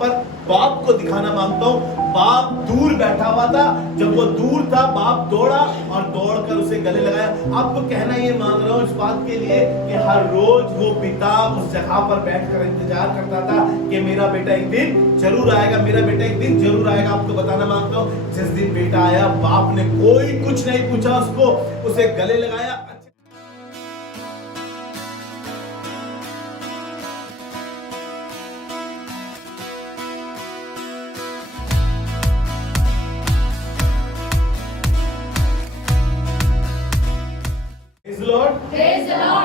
पर बाप को दिखाना मांगता हूँ। बाप दूर बैठा हुआ था, जब वो दूर था बाप दौड़ा और दौड़कर उसे गले लगाया। आपको कहना ये मांग रहा हूँ इस बात के लिए कि हर रोज वो पिता उस जगह पर बैठकर इंतजार करता था कि मेरा बेटा एक दिन जरूर आएगा, मेरा बेटा एक दिन जरूर आएगा। आपको बताना मांगता हूँ, जिस दिन बेटा आया बाप ने कोई कुछ नहीं पूछा उसको, उसे गले लगाया।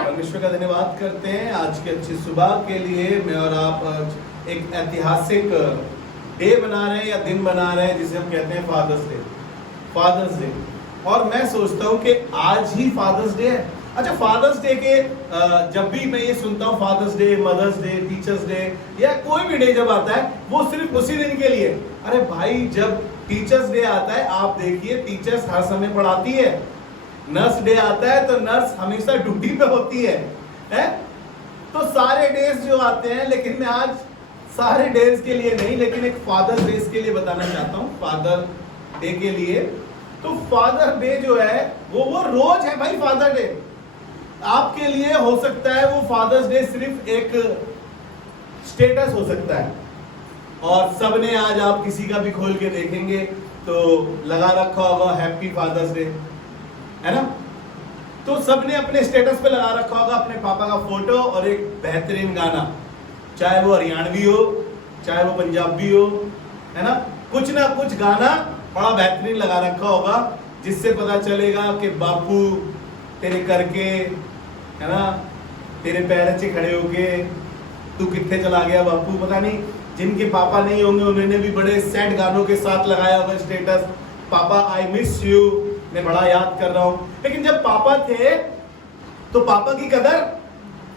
परमेश्वर का धन्यवाद करते हैं आज की अच्छी सुबह के लिए। मैं और आप एक ऐतिहासिक डे बना रहे हैं या दिन बना रहे हैं जिसे हम कहते हैं फादर्स डे। और मैं सोचता हूँ कि आज ही फादर्स डे है। अच्छा, फादर्स डे के जब भी मैं ये सुनता हूँ father's day, mother's day, teachers' day या कोई भी डे जब आता है वो सिर्फ उसी दिन के लिए। अरे भाई, जब टीचर्स डे आता है आप देखिए टीचर्स हर समय पढ़ाती है। नर्स डे आता है तो नर्स हमेशा ड्यूटी पे होती है? तो सारे डेज जो आते हैं, लेकिन मैं आज सारे डेज के लिए नहीं लेकिन एक फादर्स डे के लिए बताना चाहता हूँ। फादर डे के लिए तो फादर डे जो है वो रोज है भाई। फादर डे आपके लिए हो सकता है वो फादर्स डे सिर्फ एक स्टेटस हो सकता है, और सबने आज आप किसी का भी खोल के देखेंगे तो लगा रखा होगा हैप्पी फादर्स डे, है ना। तो सबने अपने स्टेटस पे लगा रखा होगा अपने पापा का फोटो और एक बेहतरीन गाना, चाहे वो हरियाणवी हो चाहे वो पंजाबी हो, है ना। कुछ ना कुछ गाना बड़ा बेहतरीन लगा रखा होगा जिससे पता चलेगा कि बापू तेरे करके, है ना, तेरे पैर अच्छे खड़े होके तू कितने चला गया बापू। पता नहीं जिनके पापा नहीं होंगे उन्होंने भी बड़े सैड गानों के साथ लगाया होगा स्टेटस, पापा आई मिस यू, मैं बड़ा याद कर रहा हूं। लेकिन जब पापा थे तो पापा की कदर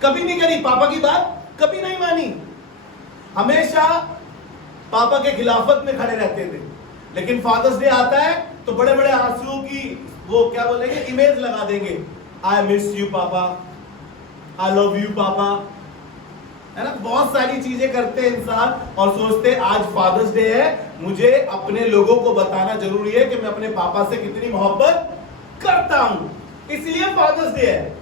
कभी नहीं करी, पापा की बात कभी नहीं मानी, हमेशा पापा के खिलाफत में खड़े रहते थे। लेकिन फादर्स डे आता है तो बड़े बड़े आंसुओं की वो क्या बोलेंगे, इमेज लगा देंगे, आई मिस यू पापा, आई लव यू पापा, है ना। बहुत सारी चीजें करते हैं इंसान और सोचते हैं आज फादर्स डे है, मुझे अपने लोगों को बताना जरूरी है कि मैं अपने पापा से कितनी मोहब्बत करता हूं, इसलिए फादर्स डे है।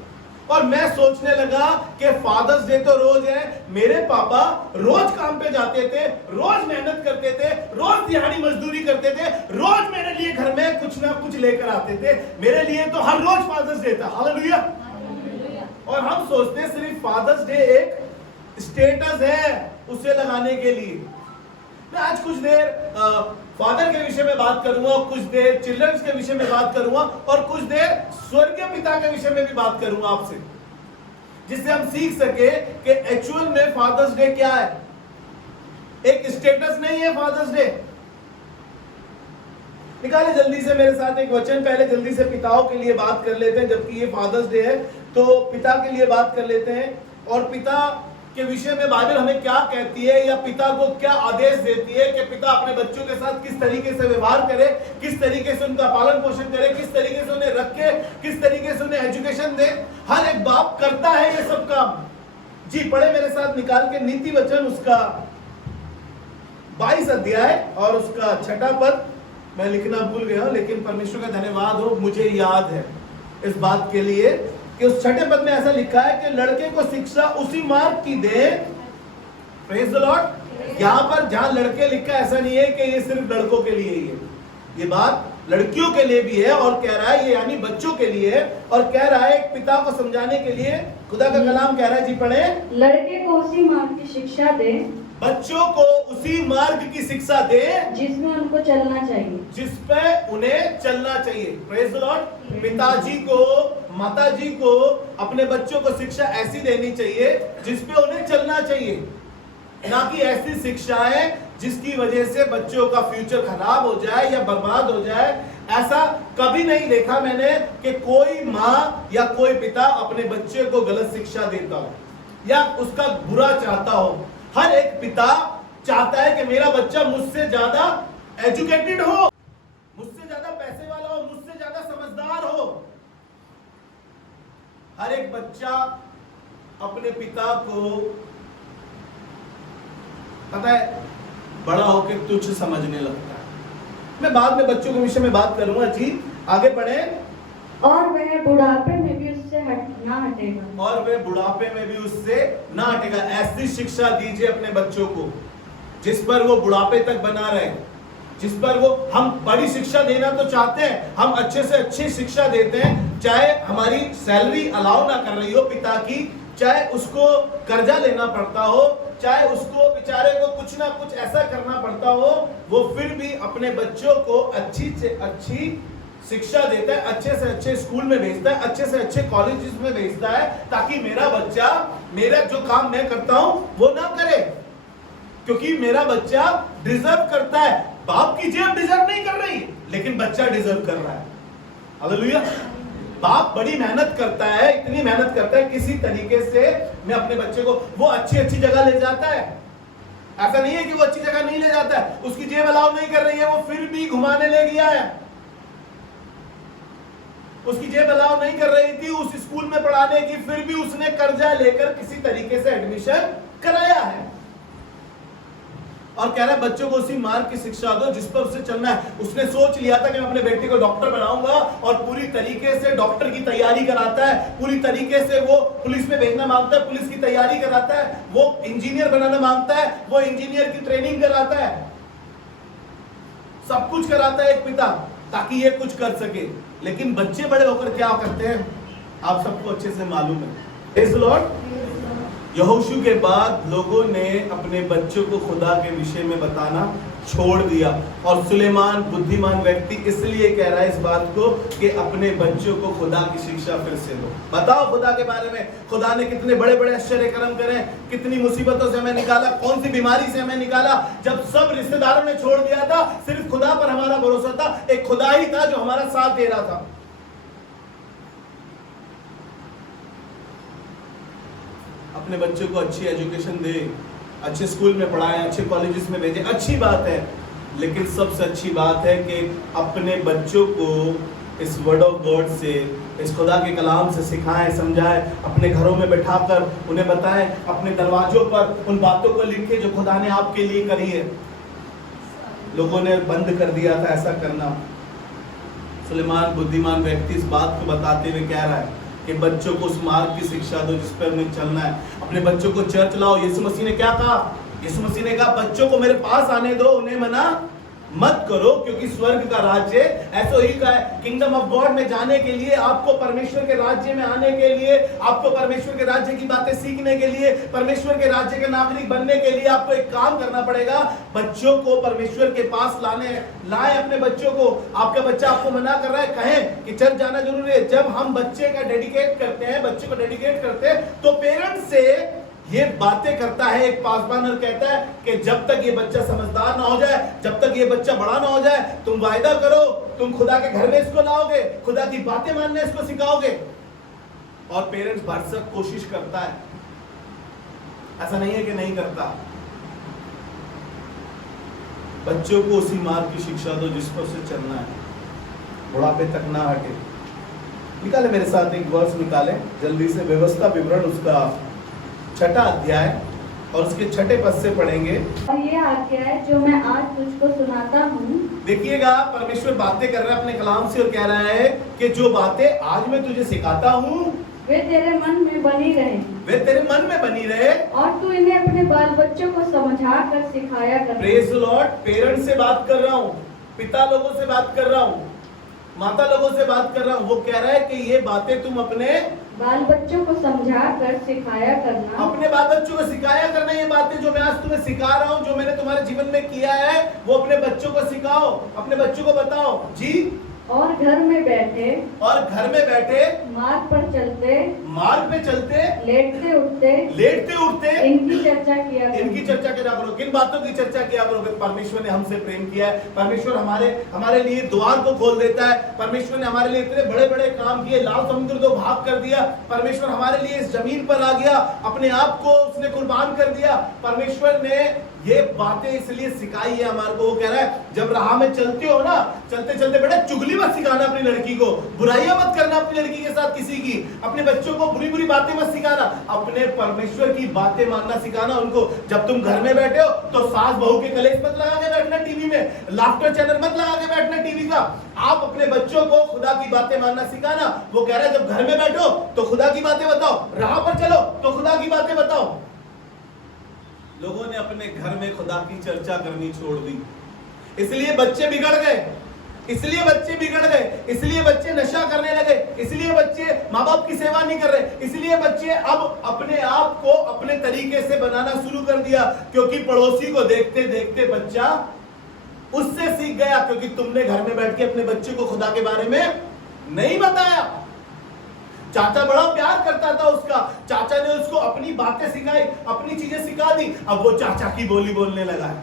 और मैं सोचने लगा कि फादर्स डे तो रोज है। मेरे पापा रोज काम पे जाते थे, रोज मेहनत करते थे, रोज दिहाड़ी मजदूरी करते थे, रोज मेरे लिए घर में कुछ ना कुछ लेकर आते थे। मेरे लिए तो हर रोज फादर्स डे था। हालेलुया। और हम सोचते हैं सिर्फ फादर्स डे एक स्टेटस है उसे लगाने के लिए। मैं आज कुछ देर फादर के विषय में बात करूंगा, कुछ देर चिल्ड्रंस के विषय में बात करूंगा और कुछ देर स्वर्गीय पिता के विषय में भी बात करूंगा आपसे, जिससे हम सीख सके कि एक्चुअल में फादर्स डे क्या है। एक स्टेटस नहीं है फादर्स डे। निकाले जल्दी से मेरे साथ एक वचन, पहले जल्दी से पिताओं के लिए बात कर लेते हैं, जबकि ये फादर्स डे है तो पिता के लिए बात कर लेते हैं। और पिता के विषय में बाइबल हमें क्या कहती है या पिता को क्या आदेश देती है कि पिता अपने बच्चों के साथ किस तरीके से व्यवहार करे, किस तरीके से उनका पालन पोषण करे, किस तरीके से उन्हें रखे, किस तरीके से उन्हें एजुकेशन दे। हर एक बाप करता है ये सब काम। जी पढ़े मेरे साथ निकाल के नीति वचन उसका 22 अध्याय और उसका 6 पद। मैं लिखना भूल गया हूं लेकिन परमेश्वर का धन्यवाद हो मुझे याद है इस बात के लिए कि उस 6 पद में ऐसा लिखा है कि लड़के को शिक्षा उसी मार्ग की दे। Praise the Lord. यहाँ पर जहां लड़के लिखा है ऐसा नहीं है कि ये सिर्फ लड़कों के लिए ही है, ये बात लड़कियों के लिए भी है। और कह रहा है ये यानी बच्चों के लिए है, और कह रहा है एक पिता को समझाने के लिए खुदा का कलाम कह रहा है। जी पढ़े। लड़के को उसी मार्ग की शिक्षा दे, बच्चों को उसी मार्ग की शिक्षा दे जिसमें उनको चलना चाहिए, जिस पे उन्हें चलना चाहिए। Praise the Lord. पिताजी को माताजी को अपने बच्चों को शिक्षा ऐसी देनी चाहिए जिस पे उन्हें चलना चाहिए, ना कि ऐसी शिक्षाएं जिसकी वजह से बच्चों का फ्यूचर खराब हो जाए या बर्बाद हो जाए। ऐसा कभी नहीं देखा मैंने कि कोई माँ या कोई पिता अपने बच्चे को गलत शिक्षा देता हो या उसका बुरा चाहता हो। हर एक पिता चाहता है कि मेरा बच्चा मुझसे ज्यादा एजुकेटेड हो, मुझसे ज्यादा पैसे वाला हो, मुझसे ज्यादा समझदार हो। हर एक बच्चा अपने पिता को पता है बड़ा होकर तुच्छ समझने लगता है। मैं बाद में बच्चों के विषय में बात करूंगा जी, आगे बढ़े। और वह बुढ़ापे में भी उससे ना हटेगा। और वह बुढ़ापे में भी उससे ना हटेगा। ऐसी शिक्षा दीजिए अपने बच्चों को जिस पर वो बुढ़ापे तक बना रहे, जिस पर वो, हम बड़ी शिक्षा देना तो चाहते हैं, हम अच्छे से अच्छी शिक्षा देते हैं, चाहे हमारी सैलरी अलाउ ना कर रही हो पिता की, चाहे उसको कर्जा लेना पड़ता हो, चाहे उसको बेचारे को कुछ ना कुछ ऐसा करना पड़ता हो, वो फिर भी अपने बच्चों को अच्छी से अच्छी शिक्षा देता है, अच्छे से अच्छे स्कूल में भेजता है, अच्छे से अच्छे कॉलेजेस में भेजता है, ताकि मेरा बच्चा मेरा जो काम मैं करता हूं वो ना करे, क्योंकि मेरा बच्चा डिजर्व करता है। बाप की जेब डिजर्व नहीं कर रही, लेकिन बच्चा डिजर्व कर रहा है। हालेलुया। बाप बड़ी मेहनत करता है, इतनी मेहनत करता है, किसी तरीके से मैं अपने बच्चे को वो अच्छी अच्छी जगह ले जाता है। ऐसा नहीं है कि वो अच्छी जगह नहीं ले जाता है, उसकी जेब अलाउ नहीं कर रही है, वो फिर भी घुमाने ले गया है। उसकी जेब अलाउ नहीं कर रही थी उस स्कूल में पढ़ाने की, फिर भी उसने कर्जा लेकर किसी तरीके से एडमिशन कराया है। और कह रहा है बच्चों को उसी मार्ग की शिक्षा दो जिस पर उसे चलना है। उसने सोच लिया था कि मैं अपने बेटे को डॉक्टर बनाऊंगा, और पूरी तरीके से डॉक्टर की तैयारी कराता है, पूरी तरीके से वो पुलिस में भेजना मांगता है, पुलिस की तैयारी कराता है, वो इंजीनियर बनाना मांगता है, वो इंजीनियर की ट्रेनिंग कराता है, सब कुछ कराता है एक पिता, ताकि ये कुछ कर सके। लेकिन बच्चे बड़े होकर क्या करते हैं आप सबको अच्छे से मालूम है। Praise the Lord. यहोशू के बाद लोगों ने अपने बच्चों को खुदा के विषय में बताना छोड़ दिया, और सुलेमान बुद्धिमान व्यक्ति इसलिए कह रहा है इस बात को कि अपने बच्चों को खुदा की शिक्षा फिर से दो। बताओ खुदा के बारे में, खुदा ने कितने बड़े बड़े आश्चर्य कर्म करे, कितनी मुसीबतों से हमें निकाला, कौन सी बीमारी से हमें निकाला, जब सब रिश्तेदारों ने छोड़ दिया था, सिर्फ खुदा पर हमारा भरोसा था। एक खुदा ही था जो हमारा साथ दे रहा था। अपने बच्चों को अच्छी एजुकेशन दे, अच्छे स्कूल में पढ़ाएं, अच्छे कॉलेजेस में भेजें, अच्छी बात है, लेकिन सबसे अच्छी बात है कि अपने बच्चों को इस वर्ड ऑफ गॉड से, इस खुदा के कलाम से सिखाएं, समझाएं, अपने घरों में बैठाकर उन्हें बताएं, अपने दरवाजों पर उन बातों को लिखें जो खुदा ने आपके लिए करी है। लोगों ने बंद कर दिया था ऐसा करना। सुलेमान बुद्धिमान व्यक्ति इस बात को बताते हुए कह रहा है कि बच्चों को उस मार्ग की शिक्षा दो जिस पर उन्हें चलना है। अपने बच्चों को चर्च लाओ। यीशु मसीह ने क्या कहा? यीशु मसीह ने कहा बच्चों को मेरे पास आने दो, उन्हें मना मत करो, क्योंकि स्वर्ग का राज्य ऐसा ही का है। किंगडम ऑफ गॉड में जाने के लिए, आपको परमेश्वर के राज्य में आने के लिए, आपको परमेश्वर के राज्य की बातें सीखने के लिए, परमेश्वर के राज्य के नागरिक बनने के लिए आपको एक काम करना पड़ेगा, बच्चों को परमेश्वर के पास लाए अपने बच्चों को। आपका बच्चा आपको मना कर रहा है, कहें कि चर्च जाना जरूरी है। जब हम बच्चे का डेडिकेट करते हैं, बच्चे को डेडिकेट करते हैं, तो पेरेंट्स से ये बातें करता है एक पासवान, और कहता है कि जब तक ये बच्चा समझदार ना हो जाए, जब तक ये बच्चा बड़ा ना हो जाए, तुम वायदा करो तुम खुदा के घर में इसको लाओगे, खुदा की बातें मानने इसको सिखाओगे। और पेरेंट्स भरसक कोशिश करता है, ऐसा नहीं है कि नहीं करता। बच्चों को उसी मार्ग की शिक्षा दो जिस पर उसे चलना है, बुढ़ापे तक ना हटे। निकाले मेरे साथ एक वर्ष निकाले जल्दी से, व्यवस्था विवरण उसका 6वां अध्याय और उसके 6ठे पद से पढ़ेंगे। और ये आज्ञा है जो मैं आज तुझको सुनाता हूँ। देखिएगा, परमेश्वर बातें कर रहा है अपने कलाम से और कह रहा है कि जो बातें आज मैं तुझे सिखाता हूँ वे तेरे मन में बनी रहे, वे तेरे मन में बनी रहे, और तू इन्हें अपने बाल बच्चों को समझा कर सिखाया कर। Praise the Lord. पेरेंट्स से बात कर रहा हूँ, पिता लोगों से बात कर रहा हूँ, माता लोगों से बात कर रहा हूँ। वो कह रहा है कि ये बातें तुम अपने बाल बच्चों को समझा कर सिखाया करना। अपने बाल बच्चों को सिखाया करना। ये बातें जो मैं आज तुम्हें सिखा रहा हूँ, जो मैंने तुम्हारे जीवन में किया है, वो अपने बच्चों को सिखाओ, अपने बच्चों को बताओ जी। और घर में बैठे, और घर में बैठे, मार्ग पर चलते, मार्ग पे चलते, लेटते उठते इनकी चर्चा किया करो। इनकी चर्चा किया करो। किन बातों की चर्चा किया करो? परमेश्वर ने हमसे प्रेम किया है, परमेश्वर हमारे लिए द्वार को खोल देता है, परमेश्वर ने हमारे लिए इतने बड़े बड़े काम किए, लाल समुद्र को भाग कर दिया, परमेश्वर हमारे लिए इस जमीन पर आ गया, अपने आप को उसने कुर्बान कर दिया। परमेश्वर ने ये बातें इसलिए सिखाई है हमारे को। वो कह रहा है जब राह में चलते हो ना, चलते चलते बेटा चुगली मत सिखाना अपनी लड़की को, बुराइयां मत करना अपनी लड़की के साथ किसी की, अपने बच्चों को बुरी बुरी बातें मत सिखाना, अपने परमेश्वर की बातें मानना सिखाना उनको। जब तुम घर में बैठे हो तो सास बहू के कलेश मत लगा के बैठना टीवी में, लाफ्टर चैनल मत लगा के बैठना टीवी का। आप अपने बच्चों को खुदा की बातें मानना सिखाना। वो कह रहा है जब घर में बैठो तो खुदा की बातें बताओ, राह पर चलो तो खुदा की बातें बताओ। लोगों ने अपने घर में खुदा की चर्चा करनी छोड़ दी, इसलिए बच्चे बिगड़ गए, इसलिए बच्चे बिगड़ गए, इसलिए बच्चे नशा करने लगे, इसलिए बच्चे माँ बाप की सेवा नहीं कर रहे, इसलिए बच्चे अब अपने आप को अपने तरीके से बनाना शुरू कर दिया, क्योंकि पड़ोसी को देखते देखते बच्चा उससे सीख गया, क्योंकि तुमने घर में बैठ के अपने बच्चे को खुदा के बारे में नहीं बताया। चाचा बड़ा प्यार करता था उसका, चाचा ने उसको अपनी बातें सिखाई, अपनी चीजें सिखा दी, अब वो चाचा की बोली बोलने लगा है,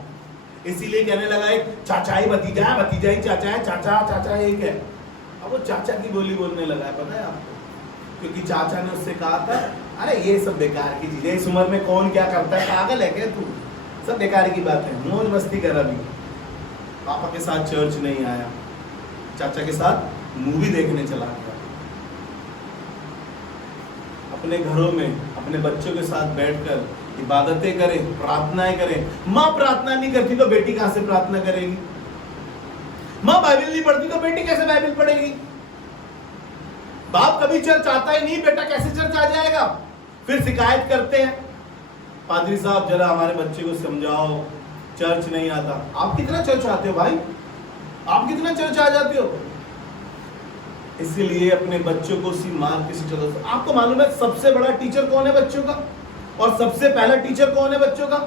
इसीलिए कहने लगा है चाचाई भतीजा है, भतीजाई चाचा है, चाचा चाचा एक है। अब वो चाचा की बोली बोलने लगा है, पता है आपको, क्योंकि चाचा ने उससे कहा था अरे ये सब बेकार की चीजें, इस उम्र में कौन क्या करता है, पागल है क्या तू, सब बेकार की बात है, मौज मस्ती कर। अभी पापा के साथ चर्च नहीं आया, चाचा के साथ मूवी देखने चला गया। अपने घरों में अपने बच्चों के साथ बैठकर इबादतें करें, प्रार्थनाएं करें। माँ प्रार्थना नहीं करती तो बेटी कहां से प्रार्थना करेगी? माँ बाइबल नहीं पढ़ती तो बेटी कैसे बाइबल पढ़ेगी? बाप कभी चर्च आता ही नहीं, बेटा कैसे चर्च आ जाएगा? फिर शिकायत करते हैं, पादरी साहब जरा हमारे बच्चे को समझाओ, चर्च नहीं आता। आप कितना चर्च आते हो भाई, आप कितना चर्च आ जाते हो? इसलिए अपने बच्चों को उसी मार्ग से चलो। आपको मालूम है सबसे बड़ा टीचर कौन है बच्चों का, और सबसे पहला टीचर कौन है बच्चों का?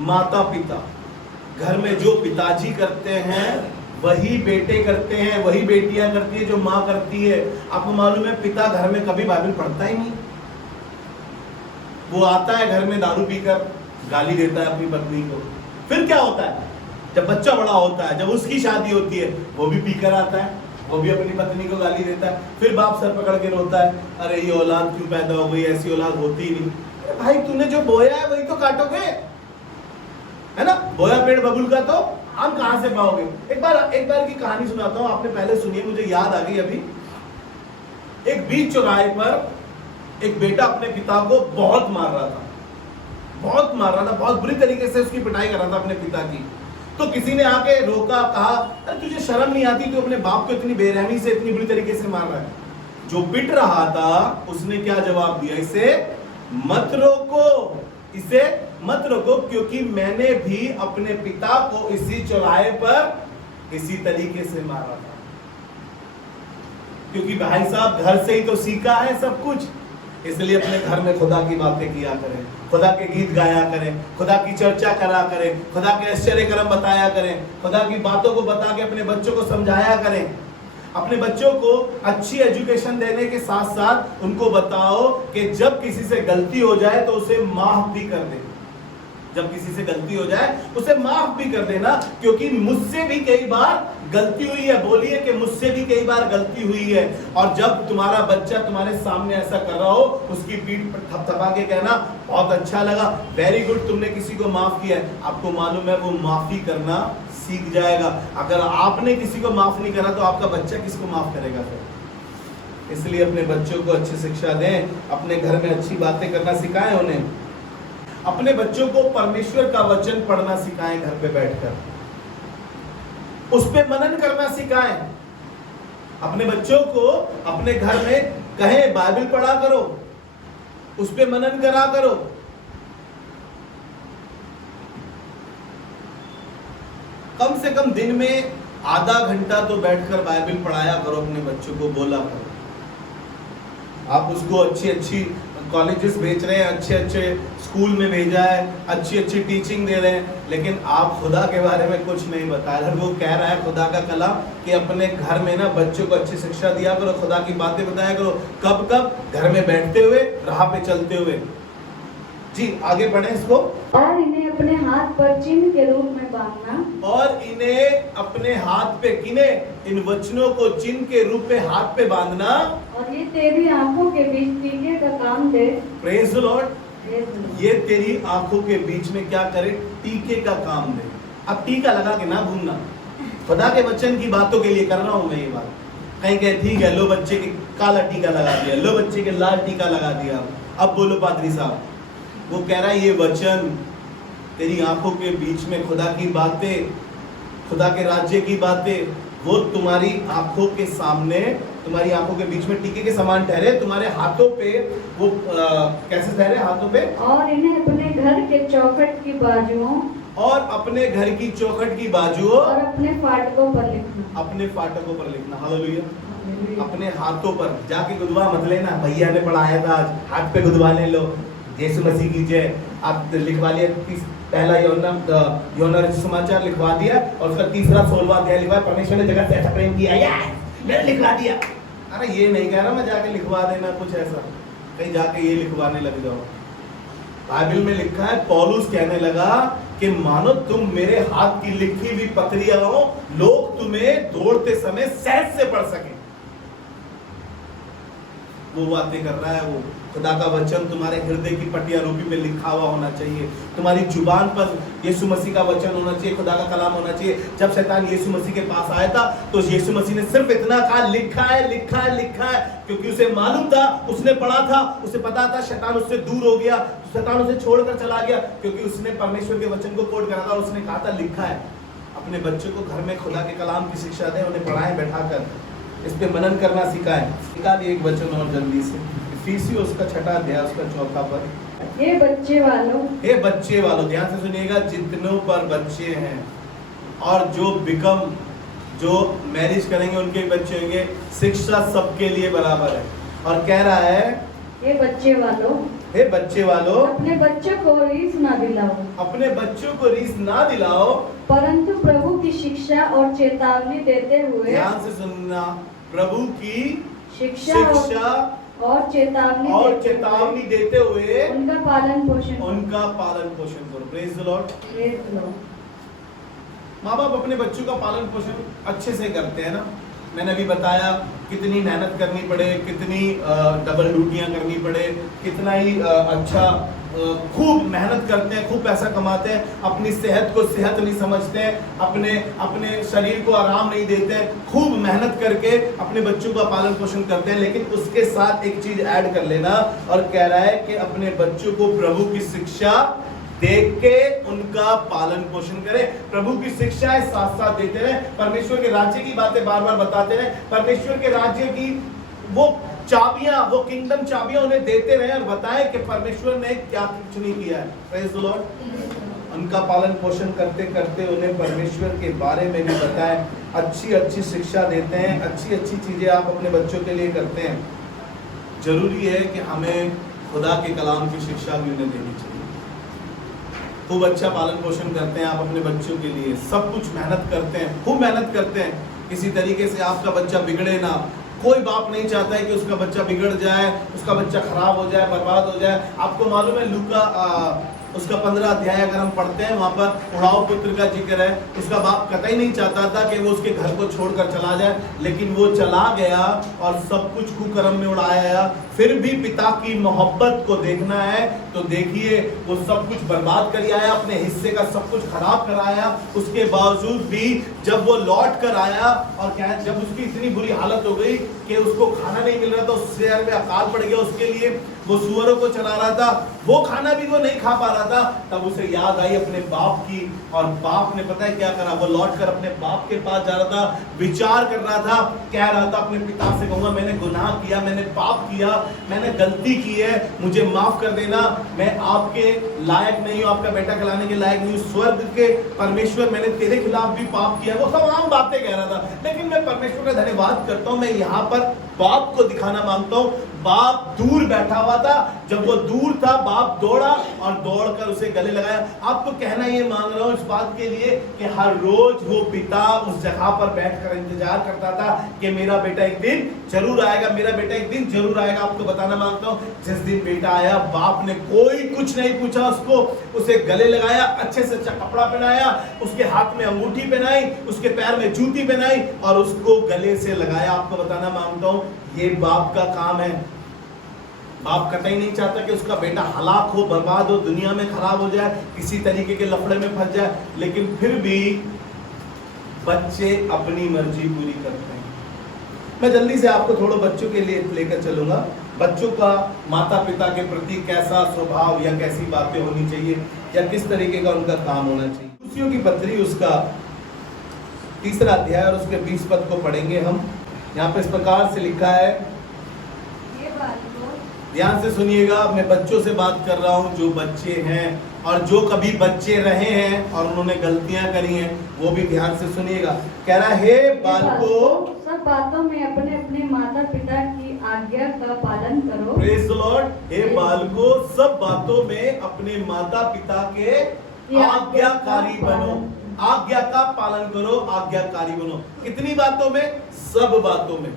माता पिता। घर में जो पिताजी करते हैं वही बेटे करते हैं, वही बेटियां करती है जो माँ करती है। आपको मालूम है पिता घर में कभी बाइबल पढ़ता ही नहीं, वो आता है घर में दारू पीकर गाली देता है अपनी पत्नी को। फिर क्या होता है, जब बच्चा बड़ा होता है, जब उसकी शादी होती है, वो भी पीकर आता है, वो भी अपनी पत्नी को गाली देता है। फिर बाप सर पकड़ के रोता है, अरे ये औलाद क्यों पैदा हो गई, ऐसी औलाद होती ही नहीं। अरे भाई तूने जो बोया है वही तो काटोगे, है ना? बोया पेड़ बबुल का तो आम कहां से पाओगे? एक बार की कहानी सुनाता हूं, आपने पहले सुनी, मुझे याद आ गई अभी। एक बीच चौराहे पर एक बेटा अपने पिता को बहुत मार रहा था, बहुत बुरी तरीके से उसकी पिटाई कर रहा था अपने पिता की। तो किसी ने आके रोका, कहा अरे तुझे शर्म नहीं आती, तू अपने बाप को इतनी बेरहमी से इतनी बुरी तरीके से मार रहा है? जो पिट रहा था उसने क्या जवाब दिया, इसे मत रोको, इसे मत रोको, क्योंकि मैंने भी अपने पिता को इसी चौराहे पर इसी तरीके से मारा था। क्योंकि भाई साहब घर से ही तो सीखा है सब कुछ, इसलिए अपने घर में खुदा की बातें किया करें, खुदा के गीत गाया करें, खुदा की चर्चा करा करें, खुदा के आश्चर्य कर्म बताया करें, खुदा की बातों को बता के अपने बच्चों को समझाया करें। अपने बच्चों को अच्छी एजुकेशन देने के साथ साथ उनको बताओ कि जब किसी से गलती हो जाए तो उसे माफ भी कर दे, जब किसी से गलती हो जाए उसे माफ भी कर देना, क्योंकि मुझसे भी कई बार गलती हुई है। बोलिए कि मुझसे भी कई बार गलती हुई है। और जब तुम्हारा बच्चा तुम्हारे सामने ऐसा कर रहा हो, उसकी पीठ पर थपथपा के कहना बहुत अच्छा लगा, वेरी गुड, तुमने किसी को माफ किया है। आपको मालूम है वो माफी करना सीख जाएगा। अगर आपने किसी को माफ नहीं करा तो आपका बच्चा किसको माफ करेगा फिर? इसलिए अपने बच्चों को अच्छी शिक्षा दें, अपने घर में अच्छी बातें करना सिखाएं उन्हें। अपने बच्चों को परमेश्वर का वचन पढ़ना सिखाएं, घर पे बैठकर उस पे मनन करना सिखाएं। अपने बच्चों को अपने घर में कहें बाइबल पढ़ा करो, उस पे मनन करा करो। कम से कम दिन में आधा घंटा तो बैठकर बाइबल पढ़ाया करो, अपने बच्चों को बोला करो। आप उसको अच्छी कॉलेजेस भेज रहे हैं, अच्छे स्कूल में भेजा है, अच्छी टीचिंग दे रहे हैं, लेकिन आप खुदा के बारे में कुछ नहीं बता रहे। वो कह रहा है खुदा का कलाम कि अपने घर में ना बच्चों को अच्छी शिक्षा दिया करो, खुदा की बातें बताया करो। कब कब? घर में बैठते हुए, राह पे चलते हुए। जी आगे बढ़े इसको। और इन्हें अपने हाथ पर चिन्ह के रूप में बांधना, और इन्हें अपने हाथ पे, किन्हें? इन वचनों को चिन्ह के रूप में हाथ पे बांधना, और ये तेरी आंखों के बीच टीके का काम दे। Praise the Lord. Praise the Lord. ये तेरी आंखों के बीच में क्या करे, टीके का काम दे। अब टीका लगा के ना घूमना, खुदा के वचन की बातों के लिए कर रहा हूं मैं ये बात। कहीं कहे ठीक है, लो बच्चे के काला टीका लगा दिया, लो बच्चे के लाल टीका लगा दिया, अब बोलो पादरी साहब। वो कह रहा है ये वचन तेरी आंखों के बीच में खुदा की बातें, खुदा के राज्य की बातें, वो तुम्हारी आंखों के सामने, तुम्हारी आंखों के बीच में टीके के समान ठहरे, तुम्हारे हाथों पे वो कैसे ठहरे, हाथों पे, और इन्हें अपने घर के चौखट की बाजुओं और अपने घर की चौखट की बाजुओं और अपने फाटकों पर लिखना। अपने फाटकों पर लिखना। हालेलुया। अपने हाथों पर जाके गुदवा मत लेना, भैया ने पढ़ाया था आज, हाथ पे गुदवा ले लो, यीशु मसीह की जय। आप लिखवा लिया, पहला यूहन्ना रचित समाचार लिखवा दिया, और उसका तीसरा 16वां अध्याय लिखवा, परमेश्वर ने जगत से ऐसा प्रेम किया, मैंने लिखवा दिया। अरे ये नहीं कह रहा मैं जाके लिखवा देना कुछ ऐसा, कहीं जाके ये लिखवाने लग जाओ। बाइबल में लिखा है, पौलुस कहने लगा कि मानो तुम मेरे हाथ की लिखी हुई पत्रियां हो, लोग तुम्हें दौड़ते समय सहज से पढ़ सके। वो बातें कर रहा है, वो खुदा का वचन तुम्हारे हृदय की पटिया रूपी में लिखा हुआ होना चाहिए, तुम्हारी जुबान पर यीशु मसीह का वचन होना चाहिए, खुदा का कलाम होना चाहिए। जब शैतान यीशु मसीह के पास आया था तो यीशु मसीह ने सिर्फ इतना कहा, लिखा है, लिखा है, लिखा है, क्योंकि उसे मालूम था, उसने पढ़ा था, उसे पता था शैतान उससे दूर हो गया, शैतान उसे छोड़कर चला गया, क्योंकि उसने परमेश्वर के वचन को कोट करा था, उसने कहा था लिखा है। अपने बच्चों को घर में खुदा के कलाम की शिक्षा दें, उन्हें पढ़ाएं बैठाकर, इस पे मनन करना सिखाएं। सिखा दिए एक वचन और जल्दी से, इफिसियों उसका 6वां अध्याय उसका 4 पद। हे बच्चे वालों, हे बच्चे वालों, ध्यान से सुनिएगा, जितनों पर बच्चे हैं और जो मैरिज करेंगे उनके बच्चे होंगे, शिक्षा सबके लिए बराबर है। और कह रहा है, हे बच्चे वालों, हे बच्चे वालों, अपने बच्चों को रीस ना दिलाओ, अपने बच्चों को रीस ना दिलाओ, परंतु प्रभु की शिक्षा और चेतावनी देते हुए, ध्यान से सुनना, प्रभु की शिक्षा और चेतावनी देते हुए उनका पालन पोषण करो। Praise the Lord. माँ बाप अपने बच्चों का पालन पोषण अच्छे से करते हैं ना। मैंने अभी बताया कितनी मेहनत करनी पड़े, कितनी डबल ड्यूटियां करनी पड़े, कितना ही अच्छा खूब मेहनत करते हैं, खूब पैसा कमाते हैं, अपनी सेहत को सेहत नहीं समझते हैं, अपने शरीर को आराम नहीं देते हैं, खूब मेहनत करके अपने बच्चों का पालन पोषण करते हैं। लेकिन उसके साथ एक चीज ऐड कर लेना, और कह रहा है कि अपने बच्चों को प्रभु की शिक्षा देख के उनका पालन पोषण करें। प्रभु की शिक्षाएं साथ साथ देते रहे, परमेश्वर के राज्य की बातें बार बार बताते रहे, परमेश्वर के राज्य की वो चाबियां, वो किंगडम चाबियां उन्हें देते रहे और बताएं कि परमेश्वर ने क्या कुछ नहीं किया है। Praise the Lord. उनका पालन पोषण करते करते उन्हें परमेश्वर के बारे में भी बताएं, अच्छी शिक्षा देते हैं, अच्छी चीजें आप अपने बच्चों के लिए करते हैं। जरूरी है कि हमें खुदा के कलाम की शिक्षा भी उन्हें देनी चाहिए। खूब अच्छा पालन पोषण करते हैं आप अपने बच्चों के लिए, सब कुछ मेहनत करते हैं, खूब मेहनत करते हैं, किसी तरीके से आपका बच्चा बिगड़े ना। कोई बाप नहीं चाहता है कि उसका बच्चा बिगड़ जाए, उसका बच्चा खराब हो जाए, बर्बाद हो जाए। आपको मालूम है लूका उसका 15 अध्याय अगर हम पढ़ते हैं, वहां पर उड़ाऊ पुत्र का जिक्र है। उसका बाप कतई नहीं चाहता था कि वो उसके घर को छोड़कर चला जाए, लेकिन वो चला गया और सब कुछ कुकर्म में उड़ाया। फिर भी पिता की मोहब्बत को देखना है तो देखिए, वो सब कुछ बर्बाद कर आया, अपने हिस्से का सब कुछ खराब कराया। उसके बावजूद भी जब वो लौट कर आया और क्या है, जब उसकी इतनी बुरी हालत हो गई कि उसको खाना नहीं मिल रहा था, उस शहर में अकाल पड़ गया उसके लिए, वो सुअरों को चला रहा था, वो खाना भी वो नहीं खा पा रहा था। तब उसे याद आई अपने बाप की, और बाप ने पता है क्या करा, वो लौटकर अपने बाप के पास जा रहा था, विचार कर रहा था, कह रहा था अपने पिता से कहूंगा मैंने गुनाह किया, मैंने पाप किया, मैंने गलती की है, मुझे माफ कर देना, मैं आपके लायक नहीं हूं, आपका बेटा कहलाने के लायक नहीं हूं, स्वर्ग के परमेश्वर मैंने तेरे खिलाफ भी पाप किया। वो सब आम बातें कह रहा था, लेकिन मैं परमेश्वर का धन्यवाद करता हूं, मैं यहाँ पर बाप को दिखाना मांगता हूं। बाप दूर बैठा हुआ था, जब वो दूर था बाप दौड़ा और दौड़कर उसे गले लगाया। आपको कहना ये मांग रहा हूं इस बात के लिए कि हर रोज वो पिता उस जगह पर बैठकर इंतजार करता था कि मेरा बेटा एक दिन जरूर आएगा, मेरा बेटा एक दिन जरूर आएगा। आपको बताना मांगता हूं, जिस दिन बेटा आया बाप ने कोई कुछ नहीं पूछा उसको, उसे गले लगाया, अच्छे से अच्छा कपड़ा पहनाया, उसके हाथ में अंगूठी पहनाई, उसके पैर में जूती पहनाई और उसको गले से लगाया। आपको बताना मांगता हूं ये बाप का काम है। बाप कतई नहीं चाहता कि उसका बेटा हलाक हो, बर्बाद हो, दुनिया में खराब हो जाए, किसी तरीके के लफड़े में फंस जाए, लेकिन फिर भी बच्चे अपनी मर्जी पूरी करते हैं। मैं जल्दी से आपको थोड़ा बच्चों के लिए लेकर चलूंगा। बच्चों का माता पिता के प्रति कैसा स्वभाव या कैसी बातें होनी चाहिए या किस तरीके का उनका काम होना चाहिए। खुशियों की पत्री उसका 3 अध्याय और उसके 20 पद को पढ़ेंगे हम। यहाँ पे इस प्रकार से लिखा है, ये बात को ध्यान से सुनिएगा। मैं बच्चों से बात कर रहा हूँ जो बच्चे हैं और जो कभी बच्चे रहे हैं और उन्होंने गलतियां करी हैं, वो भी ध्यान से सुनिएगा। कह रहा है, हे बालकों, सब बातों में अपने अपने माता पिता की आज्ञा का पालन करो। Praise the Lord. हे बालकों, सब बातों में अपने माता पिता के आज्ञाकारी बनो, आज्ञा का पालन करो, आज्ञाकारी बनो। कितनी बातों में? सब बातों में।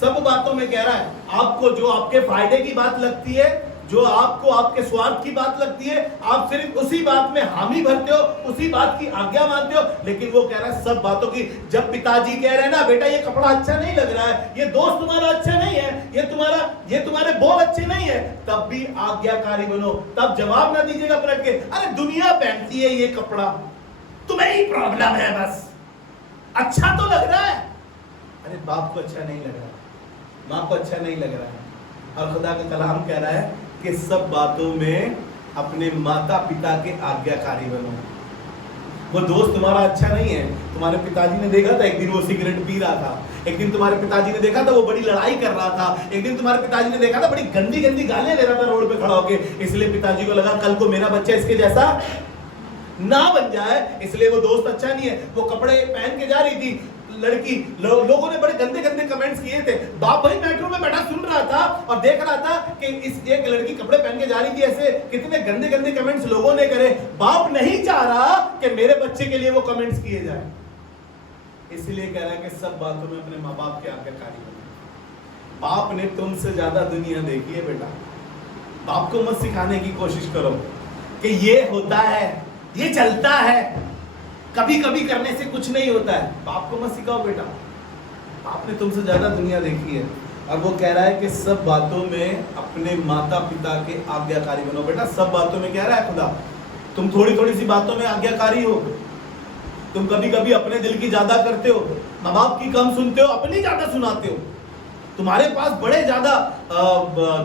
सब बातों में कह रहा है। आपको जो आपके फायदे की बात लगती है, जो आपको आपके स्वार्थ की बात लगती है, आप सिर्फ उसी बात में हामी भरते हो, उसी बात की आज्ञा मानते हो। लेकिन वो कह रहा है सब बातों की। जब पिताजी कह रहे हैं ना, बेटा ये कपड़ा अच्छा नहीं लग रहा है, ये दोस्त तुम्हारा अच्छा नहीं है, ये तुम्हारे बोल अच्छे नहीं है, तब भी आज्ञाकारी बनो। तब जवाब ना दीजिएगा पलट के, अरे दुनिया पहनती है ये कपड़ा, तुम्हें ही प्रॉब्लम है, बस अच्छा तो लग रहा है। अरे बाप को अच्छा नहीं लग रहा, माँ को अच्छा नहीं लग रहा है। और खुदा का कलाम कह रहा है कि सब बातों में अपने माता पिता के आज्ञाकारी बनो। वो दोस्त तुम्हारा अच्छा नहीं है, तुम्हारे पिताजी ने देखा था एक दिन वो सिगरेट पी रहा था, एक दिन तुम्हारे पिताजी ने देखा था वो बड़ी लड़ाई कर रहा था, एक दिन तुम्हारे पिताजी ने देखा था बड़ी गंदी गंदी गालियां दे रहा था रोड पे खड़ा होके, इसलिए पिताजी को लगा कल को मेरा बच्चा इसके जैसा ना बन जाए, इसलिए वो दोस्त अच्छा नहीं है। वो कपड़े पहन के जा रही थी लड़की, लोगों ने बड़े गंदे गंदे कमेंट्स किए थे। बाप भाई मेट्रो में बैठा सुन रहा था और देख रहा था कि इस एक लड़की कपड़े पहन के जा रही थी, ऐसे कितने गंदे गंदे कमेंट्स लोगों ने करे। बाप नहीं चाह रहा कि मेरे बच्चे के लिए वो कमेंट्स किए जाए, इसलिए कह रहा है कि सब बातों में अपने माँ बाप के आज्ञाकारी बनो। बाप ने तुमसे ज्यादा दुनिया देखी है बेटा। बाप को मत सिखाने की कोशिश करो कि ये होता है, ये चलता है, कभी कभी करने से कुछ नहीं होता है। बाप को मत सिखाओ बेटा, बाप ने तुमसे ज्यादा दुनिया देखी है। और वो कह रहा है कि सब बातों में अपने माता पिता के आज्ञाकारी बनो। बेटा सब बातों में कह रहा है खुदा, तुम थोड़ी थोड़ी सी बातों में आज्ञाकारी हो। तुम कभी कभी अपने दिल की ज्यादा करते हो, माँ बाप की कम सुनते हो, अपनी ज्यादा सुनाते हो। तुम्हारे पास बड़े ज्यादा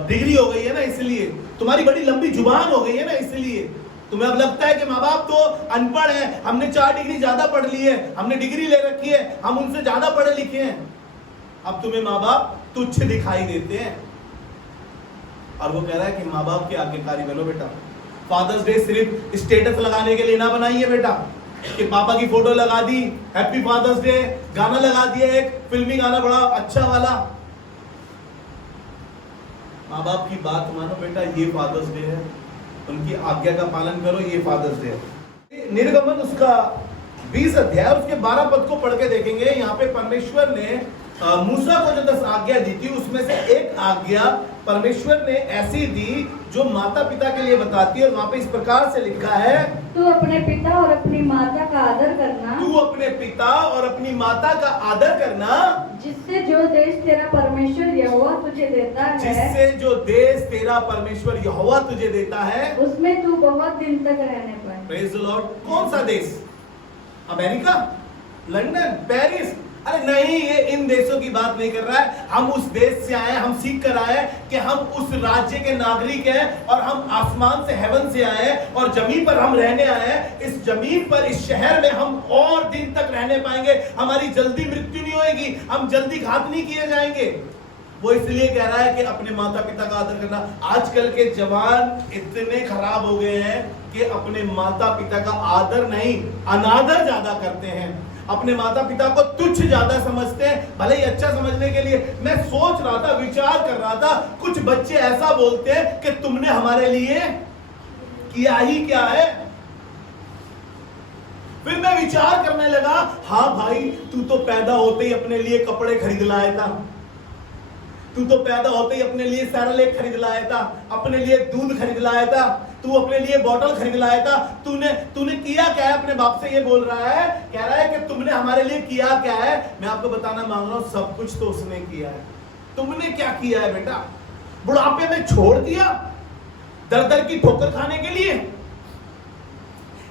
डिग्री हो गई है ना, इसलिए तुम्हारी बड़ी लंबी जुबान हो गई है ना, इसलिए तुम्हें अब लगता है कि माँ बाप तो अनपढ़ है, हमने 4 डिग्री ज्यादा पढ़ ली है, हमने डिग्री ले रखी है, हम उनसे ज्यादा पढ़े लिखे हैं। अब तुम्हें माँ बाप तुच्छ दिखाई देते हैं। और वो कह रहा है कि माँ बाप के आज्ञाकारी बनो बेटा। फादर्स डे सिर्फ स्टेटस लगाने के लिए ना बनाइए बेटा, कि पापा की फोटो लगा दी, हैप्पी फादर्स डे, गाना लगा दिया एक फिल्मी गाना बड़ा अच्छा वाला। माँ बाप की बात मानो बेटा, ये फादर्स डे है, उनकी आज्ञा का पालन करो, ये फादर्स डे है। निर्गमन उसका 20 अध्याय उसके 12 पद को पढ़ के देखेंगे। यहाँ पे परमेश्वर ने मूसा को जो 10 आज्ञा दी थी, उसमें से एक आज्ञा परमेश्वर ने ऐसी दी जो माता पिता के लिए बताती है। और वहां पे इस प्रकार से लिखा है, तू अपने पिता और अपनी माता का आदर करना, तू अपने पिता और अपनी माता का आदर करना, जिससे जो देश तेरा परमेश्वर यहोवा तुझे देता है, जिससे जो देश तेरा परमेश्वर यहोवा तुझे देता है, उसमें तू बहुत दिन तक रहने पाए। Praise the Lord. कौन सा देश? America, London, Paris? अरे नहीं, ये इन देशों की बात नहीं कर रहा है। हम उस देश से आए, हम सीख कर आए कि हम उस राज्य के नागरिक हैं और हम आसमान से, हेवन से आए और जमीन पर हम रहने आए हैं। इस जमीन पर, इस शहर में हम और दिन तक रहने पाएंगे, हमारी जल्दी मृत्यु नहीं होगी, हम जल्दी घात नहीं किए जाएंगे। वो इसलिए कह रहा है कि अपने माता पिता का आदर करना। आजकल के जवान इतने खराब हो गए हैं कि अपने माता पिता का आदर नहीं, अनादर ज्यादा करते हैं, अपने माता पिता को तुच्छ ज्यादा समझते हैं, भले ही अच्छा समझने के लिए। मैं सोच रहा था, विचार कर रहा था, कुछ बच्चे ऐसा बोलते हैं कि तुमने हमारे लिए किया ही क्या है। फिर मैं विचार करने लगा, हाँ भाई, तू तो पैदा होते ही अपने लिए कपड़े खरीद लाया था, तू तो पैदा होते ही अपने लिए सैरेलेक खरीद लाया था, अपने लिए दूध खरीद लाया था, तू अपने लिए बोतल खरीद लाया था। तूने किया क्या है? अपने बाप से ये बोल रहा है, कह रहा है कि तुमने हमारे लिए किया क्या है। मैं आपको बताना मांग रहा हूं, सब कुछ तो उसने किया है। तुमने क्या किया है बेटा? बुढ़ापे में छोड़ दिया दर दर की ठोकर खाने के लिए?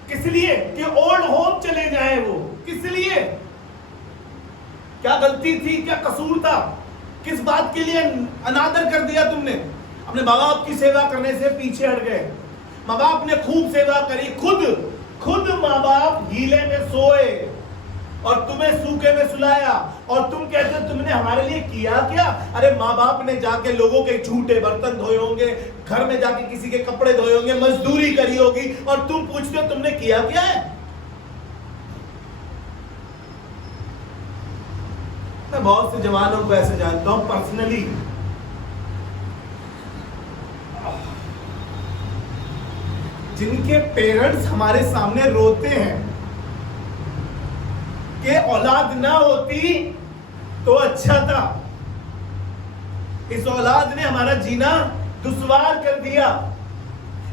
किस लिए? कि ओल्ड होम चले जाए वो? किस लिए? क्या गलती थी, क्या कसूर था? किस बात के लिए अनादर कर दिया तुमने? अपने माँ बाप की सेवा करने से पीछे हट गए। माँ बाप ने खूब सेवा करी, खुद माँ बाप गीले में सोए और तुम्हें सूखे में सुलाया, और तुम कहते हो तुमने हमारे लिए किया क्या? अरे माँ बाप ने जाके लोगों के झूठे बर्तन धोए होंगे, घर में जाके किसी के कपड़े धोए होंगे, मजदूरी करी होगी, और तुम पूछते हो तुमने किया क्या है? मैं बहुत से जवानों को ऐसे जानता हूं पर्सनली, जिनके पेरेंट्स हमारे सामने रोते हैं कि औलाद ना होती तो अच्छा था, इस औलाद ने हमारा जीना दुश्वार कर दिया,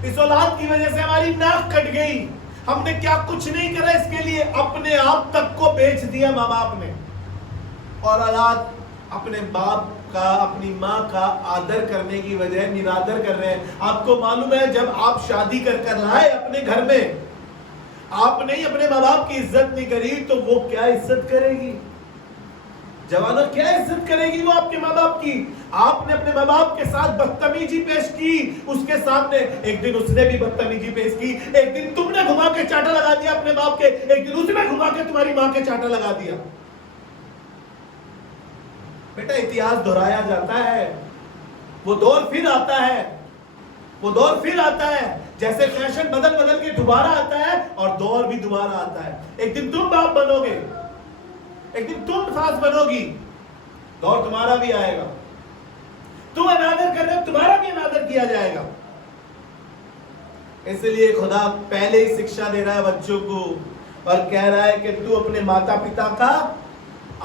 इस औलाद की वजह से हमारी नाक कट गई, हमने क्या कुछ नहीं करा इसके लिए, अपने आप तक को बेच दिया माँ बाप ने। और औलाद अपने बाप का, अपनी माँ का आदर करने की वजह निरादर कर रहे हैं। आपको मालूम है, जब आप शादी कर लाए अपने घर में, आपने ही अपने माँ बाप की इज्जत नहीं करी, तो वो क्या इज्जत करेगी? जवानों, क्या इज्जत करेगी वो आपके माँ बाप की? आपने अपने माँ बाप के साथ बदतमीजी पेश की उसके सामने, एक दिन उसने भी बदतमीजी पेश की, एक दिन तुमने घुमा के चाटा लगा दिया अपने बाप के, एक दिन उसने घुमा के तुम्हारी माँ के चाटा लगा दिया। बेटा, इतिहास दोहराया जाता है, वो दौर फिर आता है, वो दौर फिर आता है, जैसे फैशन बदल बदल के दोबारा आता है और दौर भी दोबारा आता है। एक दिन तुम बाप बनोगे, एक दिन तुम सास बनोगी, दौर तुम्हारा भी आएगा, तुम अनादर कर रहे हो, तुम्हारा भी अनादर किया जाएगा। इसलिए खुदा पहले ही शिक्षा दे रहा है बच्चों को और कह रहा है कि तू अपने माता पिता का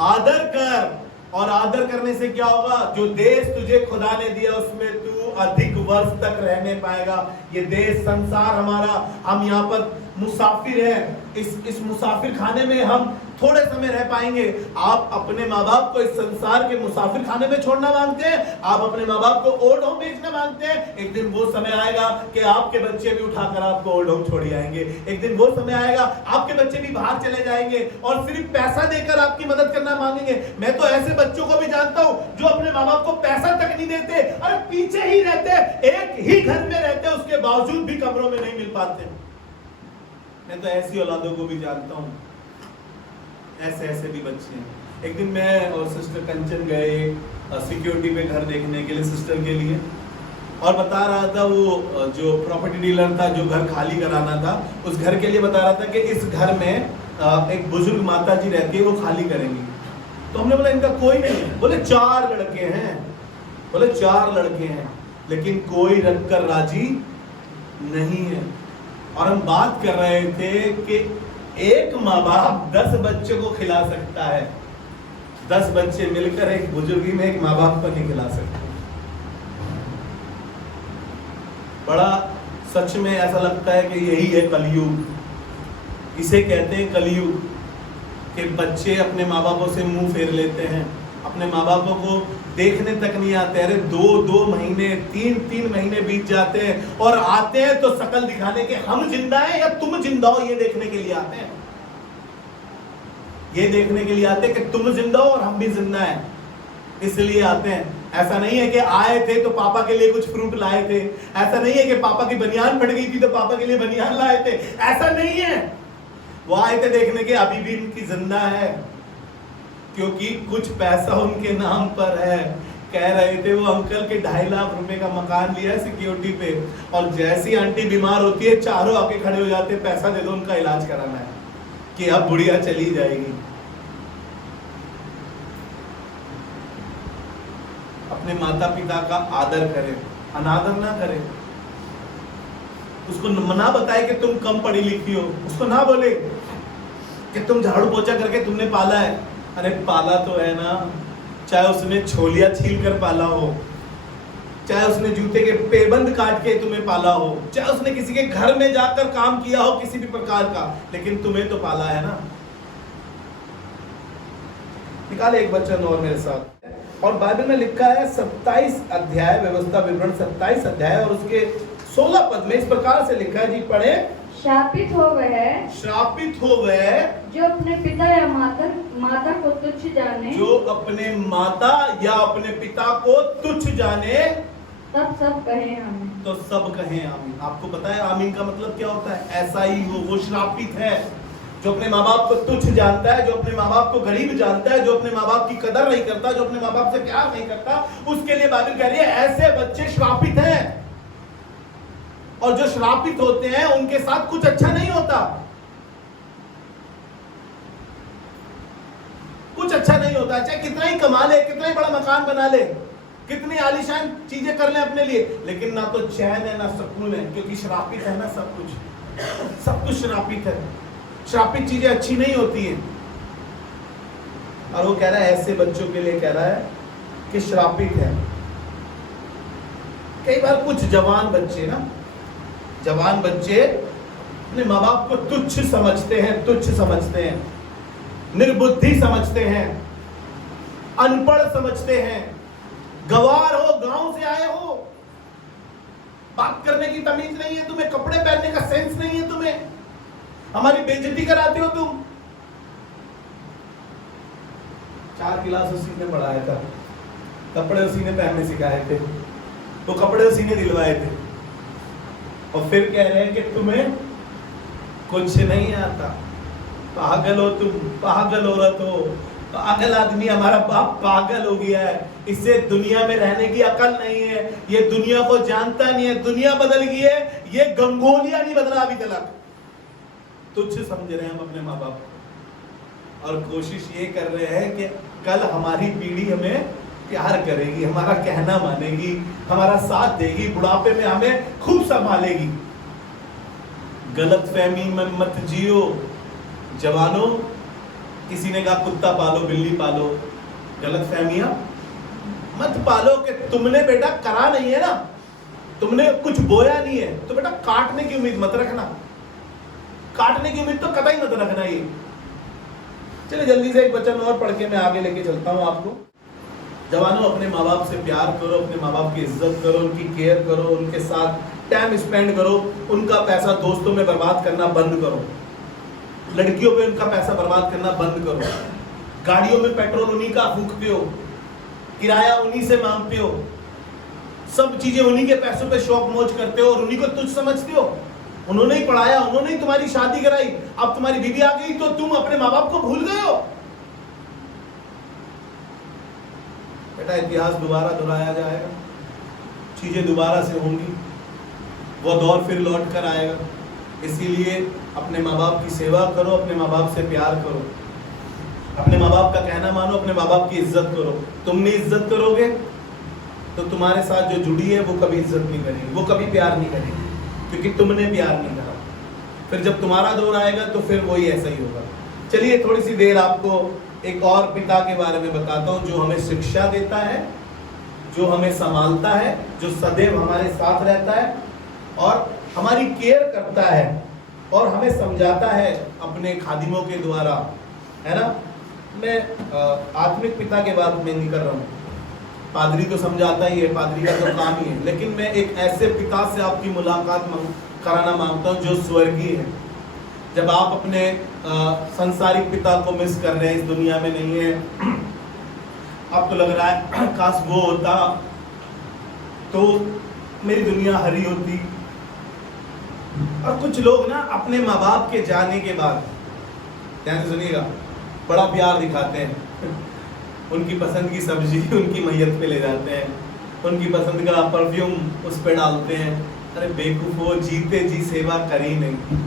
आदर कर, और आदर करने से क्या होगा? जो देश तुझे खुदा ने दिया उसमें तू अधिक वर्ष तक रहने पाएगा। ये देश, संसार हमारा, हम यहाँ पर मुसाफिर हैं, इस मुसाफिर खाने में हम थोड़े समय रह पाएंगे। आप अपने माँ बाप को इस संसार के मुसाफिर खाने में छोड़ना मांगते हैं, आप अपने माँ बाप को ओल्ड होम भेजना मांगते हैं। एक दिन वो समय आएगा कि आपके बच्चे भी उठाकर आपको ओल्ड होम छोड़ आएंगे। एक दिन वो समय आएगा आपके बच्चे भी बाहर चले जाएंगे और सिर्फ पैसा देकर आपकी मदद करना मांगेंगे। मैं तो ऐसे बच्चों को भी जानता हूँ जो अपने माँ बाप को पैसा तक नहीं देते, अरे पीछे ही रहते, एक ही घर में रहते, उसके बावजूद भी कमरों में नहीं मिल पाते। मैं तो ऐसी औलादों को भी जानता हूँ, ऐसे भी बच्चे हैं। एक दिन मैं और सिस्टर कंचन गए सिक्योरिटी पे घर देखने के लिए सिस्टर के लिए, और बता रहा था वो जो प्रॉपर्टी डीलर था जो घर खाली कराना था, उस घर के लिए बता रहा था कि इस घर में एक बुजुर्ग माता जी रहती है, वो खाली करेंगी। तो हमने बोला इनका कोई नहीं है, बोले 4 लड़के हैं, बोले 4 लड़के हैं, लेकिन कोई रखकर राजी नहीं है। और हम बात कर रहे थे कि एक माँ बाप 10 बच्चों को खिला सकता है, 10 बच्चे मिलकर एक बुजुर्गी में एक माँ बाप को नहीं खिला सकते। बड़ा सच में ऐसा लगता है कि यही है कलयुग, इसे कहते हैं कलयुग, कि बच्चे अपने माँ बापों से मुंह फेर लेते हैं, अपने माँ बापों को देखने तक नहीं आते। अरे 2-2 महीने 3-3 महीने बीत जाते हैं और आते हैं तो शकल दिखाने के हम जिंदा हैं या तुम जिंदा हो, ये देखने के लिए आते हैं, ये देखने के लिए आते हैं कि तुम जिंदा हो और हम भी जिंदा हैं, इसलिए आते हैं। ऐसा नहीं है कि आए थे तो पापा के लिए कुछ फ्रूट लाए थे, ऐसा नहीं है कि पापा की बनियान फट गई थी तो पापा के लिए बनियान लाए थे, ऐसा नहीं है। वो आए थे देखने के अभी भी उनकी जिंदा है, क्योंकि कुछ पैसा उनके नाम पर है। कह रहे थे वो अंकल के 2.5 लाख रुपए का मकान लिया है सिक्योरिटी पे, और जैसी आंटी बीमार होती है चारों आके खड़े हो जाते हैं, पैसा दे दो उनका इलाज कराना है, कि अब बुढ़िया चली जाएगी। अपने माता पिता का आदर करें, अनादर ना करें। उसको ना बताए कि तुम कम पढ़ी लिखी हो, उसको ना बोले कि तुम झाड़ू पोछा करके तुमने पाला है। अरे पाला तो है ना, चाहे उसने छोलिया छील कर पाला हो, चाहे उसने जूते के पेबंद काट के तुम्हें पाला हो, चाहे उसने किसी के घर में जाकर काम किया हो किसी भी प्रकार का, लेकिन तुम्हें तो पाला है ना। निकाले एक वचन और मेरे साथ, और बाइबल में लिखा है 27 अध्याय, व्यवस्था विवरण 27 अध्याय और उसके 16 पद में इस प्रकार से लिखा है, जी पढ़े। शापित हो वह जो अपने पिता या माता को तुच्छ जाने, जो अपने माता या अपने पिता को तुच्छ जाने, तब सब कहें आमीन। तो सब कहें आमीन। आपको पता है आमीन का मतलब क्या होता है? ऐसा ही हो, वो श्रापित है। जो अपने माँ बाप को तुच्छ जानता है, जो अपने माँ बाप को गरीब जानता है, जो अपने माँ बाप की कदर नहीं करता, जो अपने माँ बाप से प्यार नहीं करता, उसके लिए बाइबल कह रही है ऐसे बच्चे श्रापित हैं। और जो श्रापित होते हैं उनके साथ कुछ अच्छा नहीं होता, कुछ अच्छा नहीं होता। चाहे कितना ही कमा ले, कितना ही बड़ा मकान बना ले, कितनी आलीशान चीजें कर ले अपने लिए, लेकिन ना तो चैन है ना सुकून है, क्योंकि श्रापित है ना सब कुछ, सब कुछ श्रापित है। श्रापित चीजें अच्छी नहीं होती हैं। और वो कह रहा है ऐसे बच्चों के लिए कह रहा है कि श्रापित है। कई बार कुछ जवान बच्चे ना, जवान बच्चे अपने माँ बाप को तुच्छ समझते हैं, तुच्छ समझते हैं, निर्बुद्धि समझते हैं, अनपढ़ समझते हैं, गवार हो, गांव से आए हो, बात करने की तमीज नहीं है तुम्हें, कपड़े पहनने का सेंस नहीं है तुम्हें, हमारी बेइज्जती कराते हो तुम। 4 क्लास उसी ने पढ़ाया था, कपड़े उसी ने पहनने सिखाए थे, वो कपड़े उसी ने दिलवाए थे, और फिर कह रहे हैं कि तुम्हें कुछ नहीं आता। पागल हो तुम, पागल औरत हो, पागल आदमी। हमारा बाप पागल हो गया है, इसे दुनिया में रहने की अकल नहीं है, ये दुनिया को जानता नहीं है, दुनिया बदल गई है, ये गंगोलिया नहीं बदला अभी तक। तुच्छ समझ रहे हैं हम अपने माँ बाप को, और कोशिश ये कर रहे हैं कि कल हमारी पीढ़ी हमें प्यार करेगी, हमारा कहना मानेगी, हमारा साथ देगी, बुढ़ापे में हमें खूब संभालेगी। गलतफहमी में मत जियो जवानों। किसी ने कहा कुत्ता पालो, बिल्ली पालो, गलतफहमियां मत पालो कि तुमने बेटा करा नहीं है ना, तुमने कुछ बोया नहीं है, तो बेटा काटने की उम्मीद मत रखना, काटने की उम्मीद तो कतई मत रखना। ये चलिए जल्दी से एक वचन और पढ़ के मैं आगे लेके चलता हूं आपको। जवानों, अपने माँ बाप से प्यार करो, अपने माँ बाप की इज्जत करो, उनकी केयर करो, उनके साथ टाइम स्पेंड करो, उनका पैसा दोस्तों में बर्बाद करना बंद करो, लड़कियों पे उनका पैसा बर्बाद करना बंद करो, गाड़ियों में पेट्रोल उन्हीं का फूकते हो, किराया उन्हीं से मांगते हो, सब चीजें उन्हीं के पैसों पे शौक मौज करते हो और उन्हीं को तुच्छ समझते हो। उन्होंने ही पढ़ाया, उन्होंने ही तुम्हारी शादी कराई, अब तुम्हारी बीवी आ गई तो तुम अपने माँ बाप को भूल गए हो। बेटा इतिहास दोबारा दोहराया जाएगा, चीजें दोबारा से होंगी, वो दौर फिर लौट कर आएगा। इसीलिए अपने माँ बाप की सेवा करो, अपने माँ बाप से प्यार करो, अपने माँ बाप का कहना मानो, अपने माँ बाप की इज्जत करो। तुम नहीं इज्जत करोगे तो तुम्हारे साथ जो जुड़ी है वो कभी इज्जत नहीं करेगी, वो कभी प्यार नहीं करेगी, क्योंकि तुमने प्यार नहीं करा। फिर जब तुम्हारा दौर आएगा तो फिर वही ऐसा ही होगा। चलिए थोड़ी सी देर आपको एक और पिता के बारे में बताता हूँ, जो हमें शिक्षा देता है, जो हमें संभालता है, जो सदैव हमारे साथ रहता है और हमारी केयर करता है और हमें समझाता है अपने खादिमों के द्वारा, है ना। मैं आत्मिक पिता के बात में नहीं कर रहा हूँ, पादरी तो समझाता ही है, पादरी का तो काम ही है, लेकिन मैं एक ऐसे पिता से आपकी मुलाकात कराना मांगता हूँ जो स्वर्गीय है। जब आप अपने संसारिक पिता को मिस कर रहे हैं, इस दुनिया में नहीं है, आपको लग रहा है काश वो होता तो मेरी दुनिया हरी होती। और कुछ लोग ना अपने माँ बाप के जाने के बाद, ध्यान से सुनिएगा, बड़ा प्यार दिखाते हैं, उनकी पसंद की सब्जी उनकी मैयत पे ले जाते हैं, उनकी पसंद का परफ्यूम उस पे डालते हैं। अरे बेवकूफो, जीते जी सेवा करी नहीं,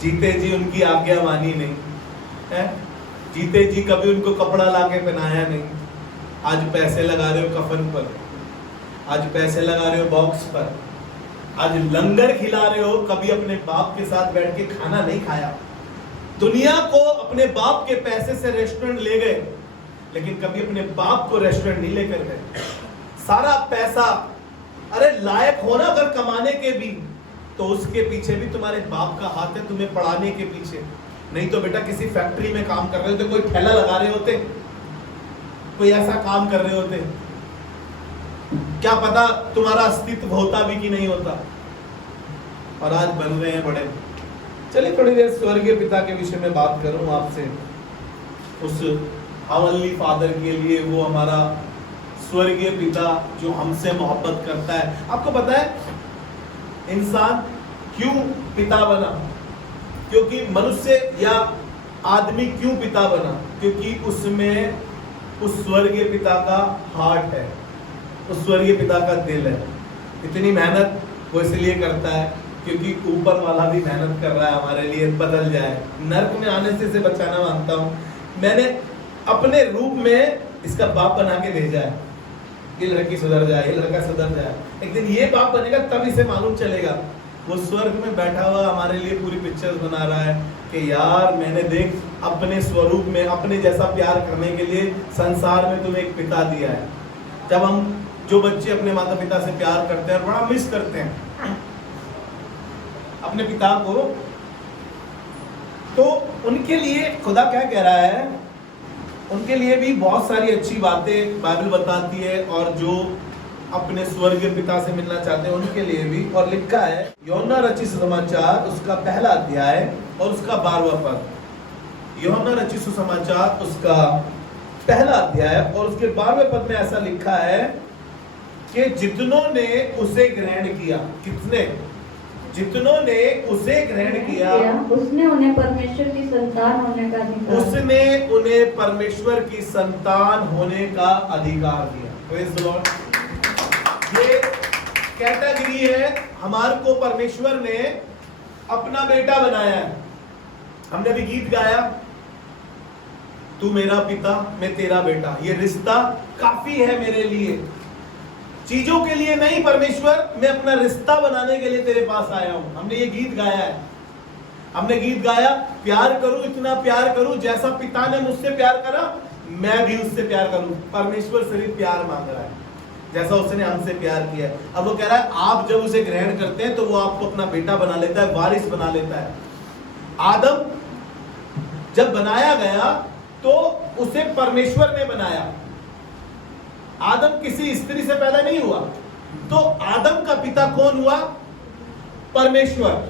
जीते जी उनकी आज्ञा मानी नहीं है, जीते जी कभी उनको कपड़ा लाके पहनाया नहीं। आज पैसे लगा रहे हो कफन पर, आज पैसे लगा रहे हो बॉक्स पर, आज लंगर खिला रहे हो, कभी अपने बाप के साथ बैठ के खाना नहीं खाया। दुनिया को अपने बाप के पैसे से रेस्टोरेंट ले गए, लेकिन कभी अपने बाप को रेस्टोरेंट नहीं लेकर गए। सारा पैसा, अरे लायक हो ना अगर कमाने के भी, तो उसके पीछे भी तुम्हारे बाप का हाथ है, तुम्हें पढ़ाने के पीछे। नहीं तो बेटा किसी फैक्ट्री में काम कर रहे होते, कोई ठेला लगा रहे होते, कोई ऐसा काम कर रहे होते, क्या पता तुम्हारा अस्तित्व होता भी कि नहीं होता, और आज बन रहे हैं बड़े। चलिए थोड़ी देर स्वर्गीय पिता के विषय में बात करूं आपसे, उस हेवनली फादर के लिए, वो हमारा स्वर्गीय पिता जो हमसे मोहब्बत करता है। आपको पता है इंसान क्यों पिता बना? क्योंकि मनुष्य या आदमी क्यों पिता बना? क्योंकि उसमें उस स्वर्गीय पिता का हार्ट है, उस स्वर्गीय पिता का दिल है। इतनी मेहनत वो इसलिए करता है क्योंकि ऊपर वाला भी मेहनत कर रहा है हमारे लिए बदल जाए, नर्क में आने से इसे बचाना। मानता हूँ मैंने अपने रूप में इसका बाप बना के भेजा है, ये लड़की सुधर जाए, ये लड़का सुधर जाए, एक दिन ये बाप बनेगा तब इसे मालूम चलेगा। वो स्वर्ग में बैठा हुआ हमारे लिए पूरी पिक्चर्स बना रहा है कि यार मैंने देख अपने स्वरूप में अपने जैसा प्यार करने के लिए संसार में तुम्हें एक पिता दिया है। जब हम जो बच्चे अपने माता पिता से प्यार करते हैं और बड़ा मिस करते हैं अपने पिता को, तो उनके लिए खुदा क्या कह रहा है, उनके लिए भी बहुत सारी अच्छी बातें बाइबल बताती है, और जो अपने स्वर्गीय पिता से मिलना चाहते हैं उनके लिए भी। और लिखा है यूहन्ना रचित सुसमाचार उसका पहला अध्याय और उसका 12वां पद। यूहन्ना रचित सुसमाचार उसका पहला अध्याय और उसके 12वें पद में ऐसा लिखा है कि जितनों ने उसे ग्रहण किया, कितने? जितनों ने उसे ग्रहण किया उसने उन्हें परमेश्वर की संतान होने का अधिकार, उसने उन्हें परमेश्वर की संतान होने का अधिकार दिया। Praise the Lord. ये कैटेगरी है, हमारे को परमेश्वर ने अपना बेटा बनाया है। हमने भी गीत गाया, तू मेरा पिता मैं तेरा बेटा। ये रिश्ता काफी है मेरे लिए, चीजों के लिए नहीं। परमेश्वर मैं अपना रिश्ता बनाने के लिए तेरे पास आया हूं। हमने ये गीत गाया है, हमने गीत गाया, प्यार करूं, इतना प्यार करूं जैसा पिता ने मुझसे प्यार करा मैं भी उससे प्यार करूं। परमेश्वर सिर्फ प्यार मांग रहा है जैसा उसने हमसे प्यार किया। अब वो कह रहा है आप जब उसे ग्रहण करते हैं तो वो आपको अपना बेटा बना लेता है, वारिस बना लेता है। आदम जब बनाया गया तो उसे परमेश्वर ने बनाया। आदम किसी स्त्री से पैदा नहीं हुआ, तो आदम का पिता कौन हुआ? परमेश्वर।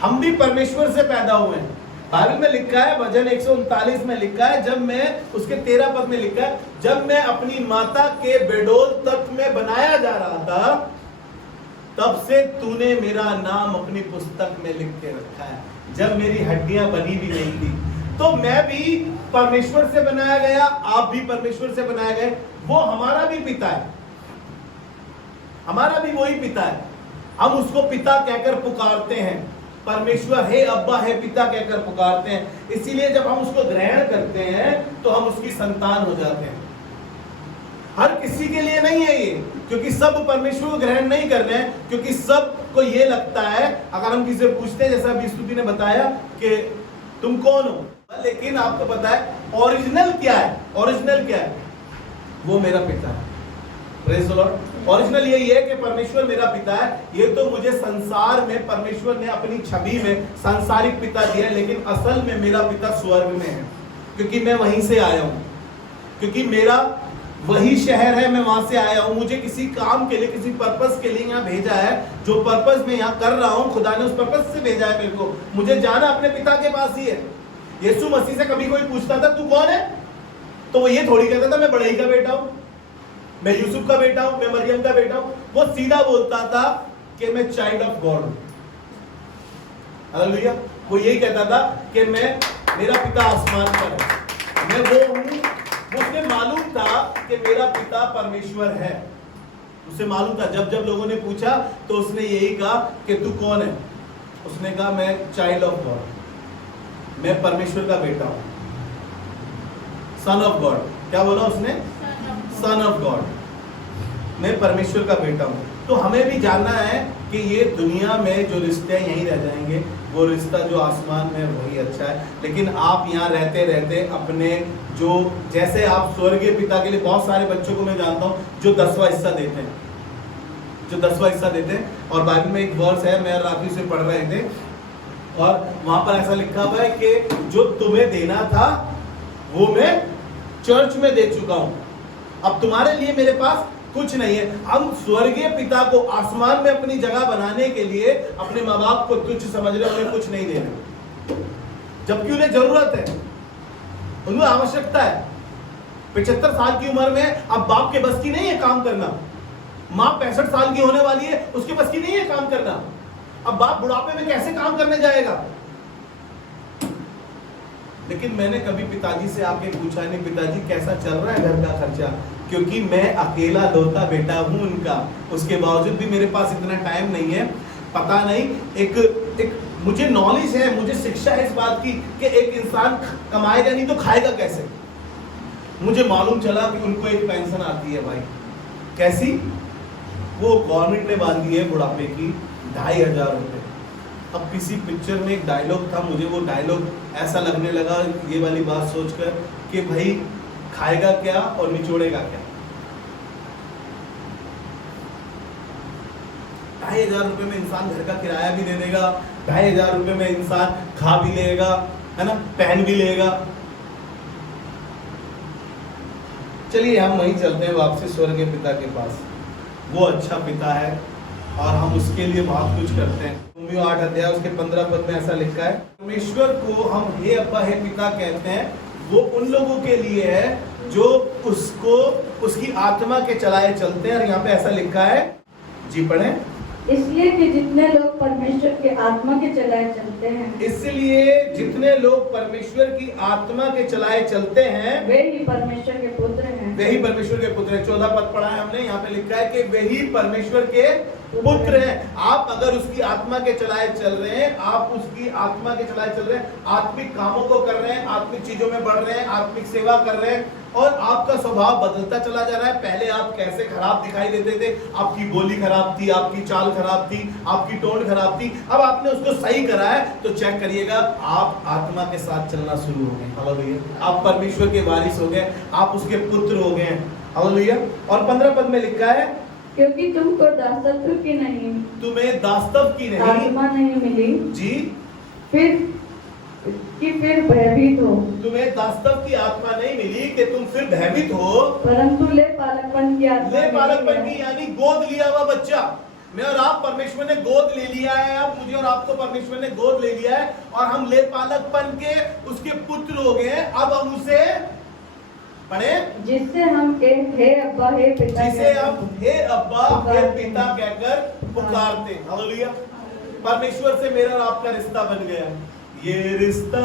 हम भी परमेश्वर से पैदा हुए हैं। बाइबल में लिखा है, भजन 139 में लिखा है, जब मैं उसके 13 पद में लिखा है, जब मैं अपनी माता के बेडोल तत्व में बनाया जा रहा था तब से तूने मेरा नाम अपनी पुस्तक में लिख के रखा है। जब मेरी हड्डियां बनी भी नहीं थी तो मैं भी परमेश्वर से बनाया गया, आप भी परमेश्वर से बनाए गए। वो हमारा भी पिता है, हमारा भी वही पिता है। हम उसको पिता कहकर पुकारते हैं, परमेश्वर हे अब्बा हे पिता कहकर पुकारते हैं। इसीलिए जब हम उसको ग्रहण करते हैं तो हम उसकी संतान हो जाते हैं। हर किसी के लिए नहीं है ये, क्योंकि सब परमेश्वर को ग्रहण नहीं कर रहे हैं, क्योंकि सबको ये लगता है, अगर हम किसी से पूछते हैं जैसा अभी स्तुति ने बताया कि तुम कौन हो, लेकिन आपको पता है ओरिजिनल क्या है? ओरिजिनल क्या है? वो मेरा पिता है। Praise the Lord. ओरिजिनल यही है कि परमेश्वर मेरा पिता है। ये तो मुझे संसार में परमेश्वर ने अपनी छवि में सांसारिक पिता दिया है, लेकिन असल में मेरा पिता स्वर्ग में है, क्योंकि मैं वहीं से आया हूं, क्योंकि मेरा वही शहर है, मैं वहां से आया हूं। मुझे किसी काम के लिए, किसी पर्पस के लिए यहाँ भेजा है। जो पर्पस मैं यहाँ कर रहा हूँ खुदा ने उस पर्पस से भेजा है मेरे को। मुझे जाना अपने पिता के पास ही है। यीशु मसीह से कभी कोई पूछता था तू कौन है, तो वो ये थोड़ी कहता था मैं बढ़ई का बेटा हूं, मैं यूसुफ का बेटा हूं, मैं मरियम का बेटा हूं। वो सीधा बोलता था कि मैं चाइल्ड ऑफ गॉड हूं। हालेलुया। वो यही कहता था कि मेरा पिता आसमान पर है, मैं वो हूं। मुझे मालूम था कि मेरा पिता परमेश्वर है, उसे मालूम था। जब जब लोगों ने पूछा तो उसने यही कहा कि तू कौन है, उसने कहा मैं चाइल्ड ऑफ गॉड, मैं परमेश्वर का बेटा हूं, सन ऑफ गॉड। क्या बोला उसने? सन ऑफ गॉड, मैं परमेश्वर का बेटा हूं। तो हमें भी जानना है कि ये दुनिया में जो रिश्ते यहीं रह जाएंगे, वो रिश्ता जो आसमान में वही अच्छा है। लेकिन आप यहाँ रहते रहते अपने जो, जैसे आप स्वर्गीय पिता के लिए, बहुत सारे बच्चों को मैं जानता हूँ जो 10वां हिस्सा देते हैं, जो 10वां हिस्सा देते हैं। और बाइबल में एक वर्स है, मैं राफी से पढ़ रहे थे, और वहां पर ऐसा लिखा हुआ है कि जो तुम्हें देना था वो मैं चर्च में दे चुका हूं, अब तुम्हारे लिए मेरे पास कुछ नहीं है। हम स्वर्गीय पिता को आसमान में अपनी जगह बनाने के लिए अपने माँ बाप को तुच्छ समझ रहे, उन्हें कुछ नहीं दे रहे, जबकि उन्हें जरूरत है, उन्हें आवश्यकता है। 75 साल की उम्र में अब बाप के बस की नहीं है काम करना, माँ 65 साल की होने वाली है, उसके बस की नहीं है काम करना। अब बाप बुढ़ापे में कैसे काम करने जाएगा? लेकिन मैंने कभी पिताजी से आके पूछा नहीं, पिताजी कैसा चल रहा है घर का खर्चा, क्योंकि मैं अकेला लौता बेटा हूं उनका, उसके बावजूद भी मेरे पास इतना टाइम नहीं है। पता नहीं, एक मुझे नॉलेज है, मुझे शिक्षा है इस बात की कि एक इंसान कमाएगा नहीं तो खाएगा कैसे। मुझे मालूम चला कि उनको एक पेंशन आती है भाई, कैसी? वो गवर्नमेंट ने बांधी है बुढ़ापे की, 2500 रुपये। अब किसी पिक्चर में एक डायलॉग था, मुझे वो डायलॉग ऐसा लगने लगा ये वाली बात सोचकर कि भाई खाएगा क्या और निचोड़ेगा क्या। 2500 रुपये में इंसान घर का किराया भी दे देगा, 2500 रुपये में इंसान खा भी लेगा, है ना, पहन भी लेगा। चलिए हम वहीं चलते हैं वापसी स्वर्गीय पिता के पास। वो अच्छा पिता है और हम उसके लिए बहुत कुछ करते हैं। 8 अध्याय उसके 15 पद में ऐसा लिखा है, परमेश्वर को हम हे अब्बा हे पिता कहते हैं, वो उन लोगों के लिए है जो उसको उसकी आत्मा के चलाए चलते हैं। और यहाँ पे ऐसा लिखा है, जी पढ़ें। इसलिए कि जितने लोग परमेश्वर की आत्मा के चलाए चलते हैं, इसलिए जितने लोग परमेश्वर की आत्मा के चलाए चलते हैं, वे ही परमेश्वर के पुत्र हैं। वे ही परमेश्वर के पुत्र हैं। 14 पद पढ़ा है हमने, यहाँ पे लिखा है कि वे ही परमेश्वर के पुत्र हैं। आप अगर उसकी आत्मा के चलाए चल रहे हैं, आप उसकी आत्मा के चलाए चल रहे हैं, आत्मिक कामों को कर रहे हैं, आत्मिक चीजों में बढ़ रहे हैं, आत्मिक सेवा कर रहे हैं, और आपका स्वभाव बदलता चला जा रहा है। पहले आप कैसे खराब दिखाई देते थे, आपकी बोली खराब थी, आपकी चाल खराब थी, आपकी टोन खराब थी, अब आपने उसको सही करा है तो चेक करिएगा, आप आत्मा के साथ चलना शुरू हो गए। हालेलुया, आप परमेश्वर के वारिस हो गए, आप उसके पुत्र हो गए। हालेलुया। और 15 पद में लिखा है, क्योंकि तुमको दासत्व की नहीं, तुम्हें दासत्व की नहीं आत्मा नहीं मिली जी, फिर भयभीत हो। तुम्हें दासत्व की आत्मा नहीं मिली कि तुम फिर भयभीत हो, परंतु ले पालकपन की आत्मा। ले पालकपन की, यानी गोद लिया हुआ बच्चा। मैं और आप, परमेश्वर ने गोद ले लिया है, अब मुझे और आपको परमेश्वर ने गोद ले लिया है और हम ले पालकपन के उसके पुत्र हो गए हैं। अब हम उसे पढ़े, जिससे हम हे अब्बा हे पिता, जिसे हम हे अब्बा हे पिता कहकर पुकारते हैं। हालेलुया। परमेश्वर से मेरा और आपका रिश्ता बन गया। ये रिश्ता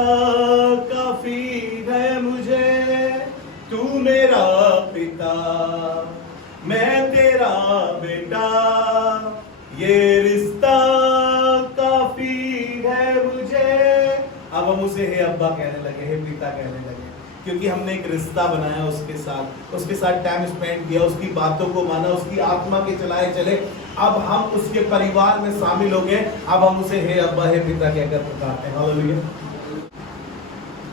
काफी है मुझे, तू मेरा पिता मैं तेरा बेटा, ये रिश्ता काफी है मुझे। अब हम उसे हे अब्बा कहने लगे, हे पिता कहने लगे, क्योंकि हमने एक रिश्ता बनाया उसके साथ टाइम स्पेंड किया, उसकी बातों को माना, उसकी आत्मा के चलाए चले। अब हम उसके परिवार में शामिल हो गए, अब हम उसे हे अब्बा हे पिता कहकर पुकारते हैं। हालेलुया।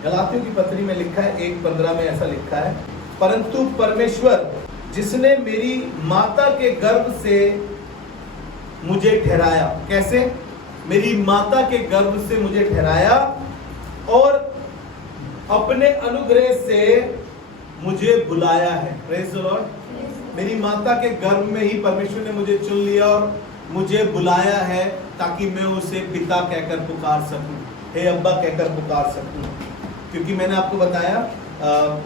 गलातियों की पत्री में लिखा है 1:15 में ऐसा लिखा है, परंतु परमेश्वर जिसने मेरी माता के गर्भ से मुझे ठहराया। कैसे? मेरी माता के गर्भ से मुझे ठहराया और अपने अनुग्रह से मुझे बुलाया है। Praise the Lord. मेरी माता के गर्भ में ही परमेश्वर ने मुझे चुन लिया और मुझे बुलाया है ताकि मैं उसे पिता कहकर पुकार सकूं, हे अब्बा कहकर पुकार सकूं। क्योंकि मैंने आपको बताया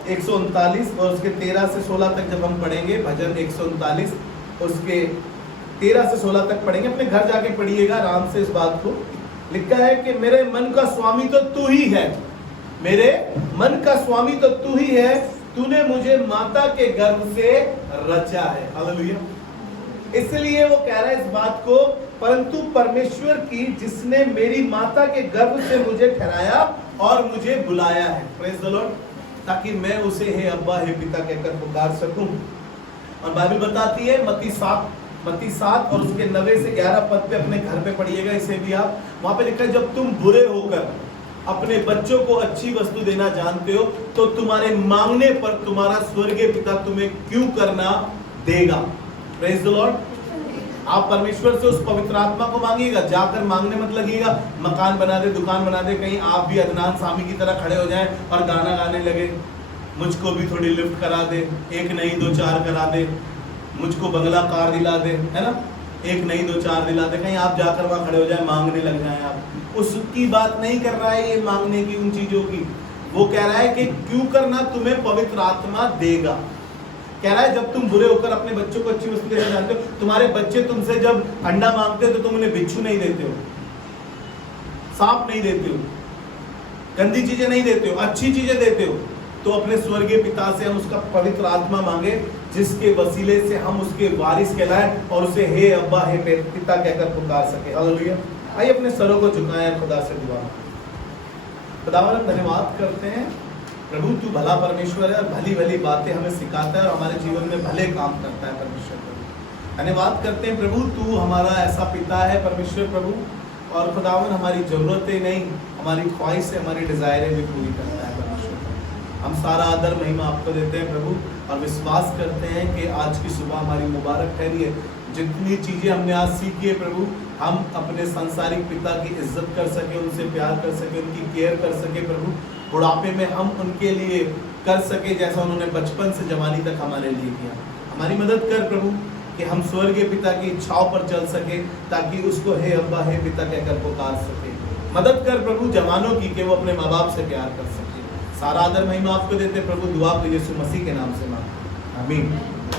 139 और उसके 13 से 16 तक जब हम पढ़ेंगे, भजन 139 उसके 13 से 16 तक पढ़ेंगे, अपने घर जाके पढ़िएगा आराम से इस बात को। लिखा है कि मेरे मन का स्वामी तो तू ही है, मेरे मन का स्वामी तो तू ही है, तूने मुझे माता के गर्भ से रचा है। हालेलुया। इसलिए वो कह रहा है इस बात को, परंतु परमेश्वर की जिसने मेरी माता के गर्भ से मुझे ठहराया और मुझे बुलाया है। Praise the Lord. ताकि मैं उसे हे अब्बा हे पिता कहकर पुकार सकूं। और बाइबल बताती है मत्ती 7 और उसके 9 से 11 पद पे अपने घर पे पढ़िएगा इसे भी आप। वहां पे लिखा है, जब तुम बुरे होकर अपने बच्चों को अच्छी वस्तु देना जानते हो तो तुम्हारे मांगने पर तुम्हारा स्वर्गीय पिता तुम्हें क्यों करना देगा। Praise the Lord. आप परमेश्वर से उस पवित्र आत्मा को मांगिएगा, जाकर मांगने मत लगिएगा मकान बना दे, दुकान बना दे, कहीं आप भी अदनान सामी की तरह खड़े हो जाएं और गाना गाने लगे। मुझको भी थोड़ी लिफ्ट करा दे, एक नहीं दो चार करा दे, मुझको बंगला कार दिला दे, है ना, एक नहीं दो चार दिला दे। कहीं आप जाकर वहां खड़े हो जाए, मांगने लग जाए आप। उसकी बात नहीं कर रहा है ये मांगने की उन चीजों की। वो कह रहा है कि क्यों करना, तुम्हें पवित्र आत्मा देगा। कह रहा है जब तुम बुरे होकर अपने बच्चों को अच्छी वस्तु देना जानते हो, तुम्हारे बच्चे तुमसे जब अंडा मांगते हो तो तुम उन्हें बिच्छू नहीं देते हो, सांप नहीं देते हो, गंदी चीजें नहीं देते हो, अच्छी चीजें देते हो। तो अपने स्वर्गीय पिता से हम उसका पवित्र आत्मा मांगे, जिसके वसीले से हम उसके वारिस कहलाए और उसे हे अब्बा हे पिता कहकर पुकार सके। हालेलुया। आइए अपने सरों को झुकाएं और खुदा से दुआ। खुदावन हम धन्यवाद करते हैं प्रभु, तू भला परमेश्वर है और भली भली बातें हमें सिखाता है और हमारे जीवन में भले काम करता है परमेश्वर प्रभु। धन्यवाद करते हैं प्रभु, तू हमारा ऐसा पिता है परमेश्वर प्रभु, और खुदावन हमारी जरूरतें नहीं, हमारी ख्वाहिशें, हमारी डिजायरें भी पूरी करता है परमेश्वर। हम सारा आदर महिमा आपको देते हैं प्रभु, और विश्वास करते हैं कि आज की सुबह हमारी मुबारक ठहरी है। जितनी चीज़ें हमने आज सीखी है प्रभु, हम अपने सांसारिक पिता की इज्जत कर सके, उनसे प्यार कर सके, उनकी केयर कर सके प्रभु। बुढ़ापे में हम उनके लिए कर सके जैसा उन्होंने बचपन से जवानी तक हमारे लिए किया। हमारी मदद कर प्रभु कि हम स्वर्गीय पिता की इच्छाओं पर चल सके, ताकि उसको हे अब्बा हे पिता कहकर पुकार सके। मदद कर प्रभु जवानों की कि वो अपने माँ बाप से प्यार कर सके। सारा आदर महिमा आपको देते प्रभु, दुआ को यीशु मसीह के नाम से मांगते हैं, आमीन।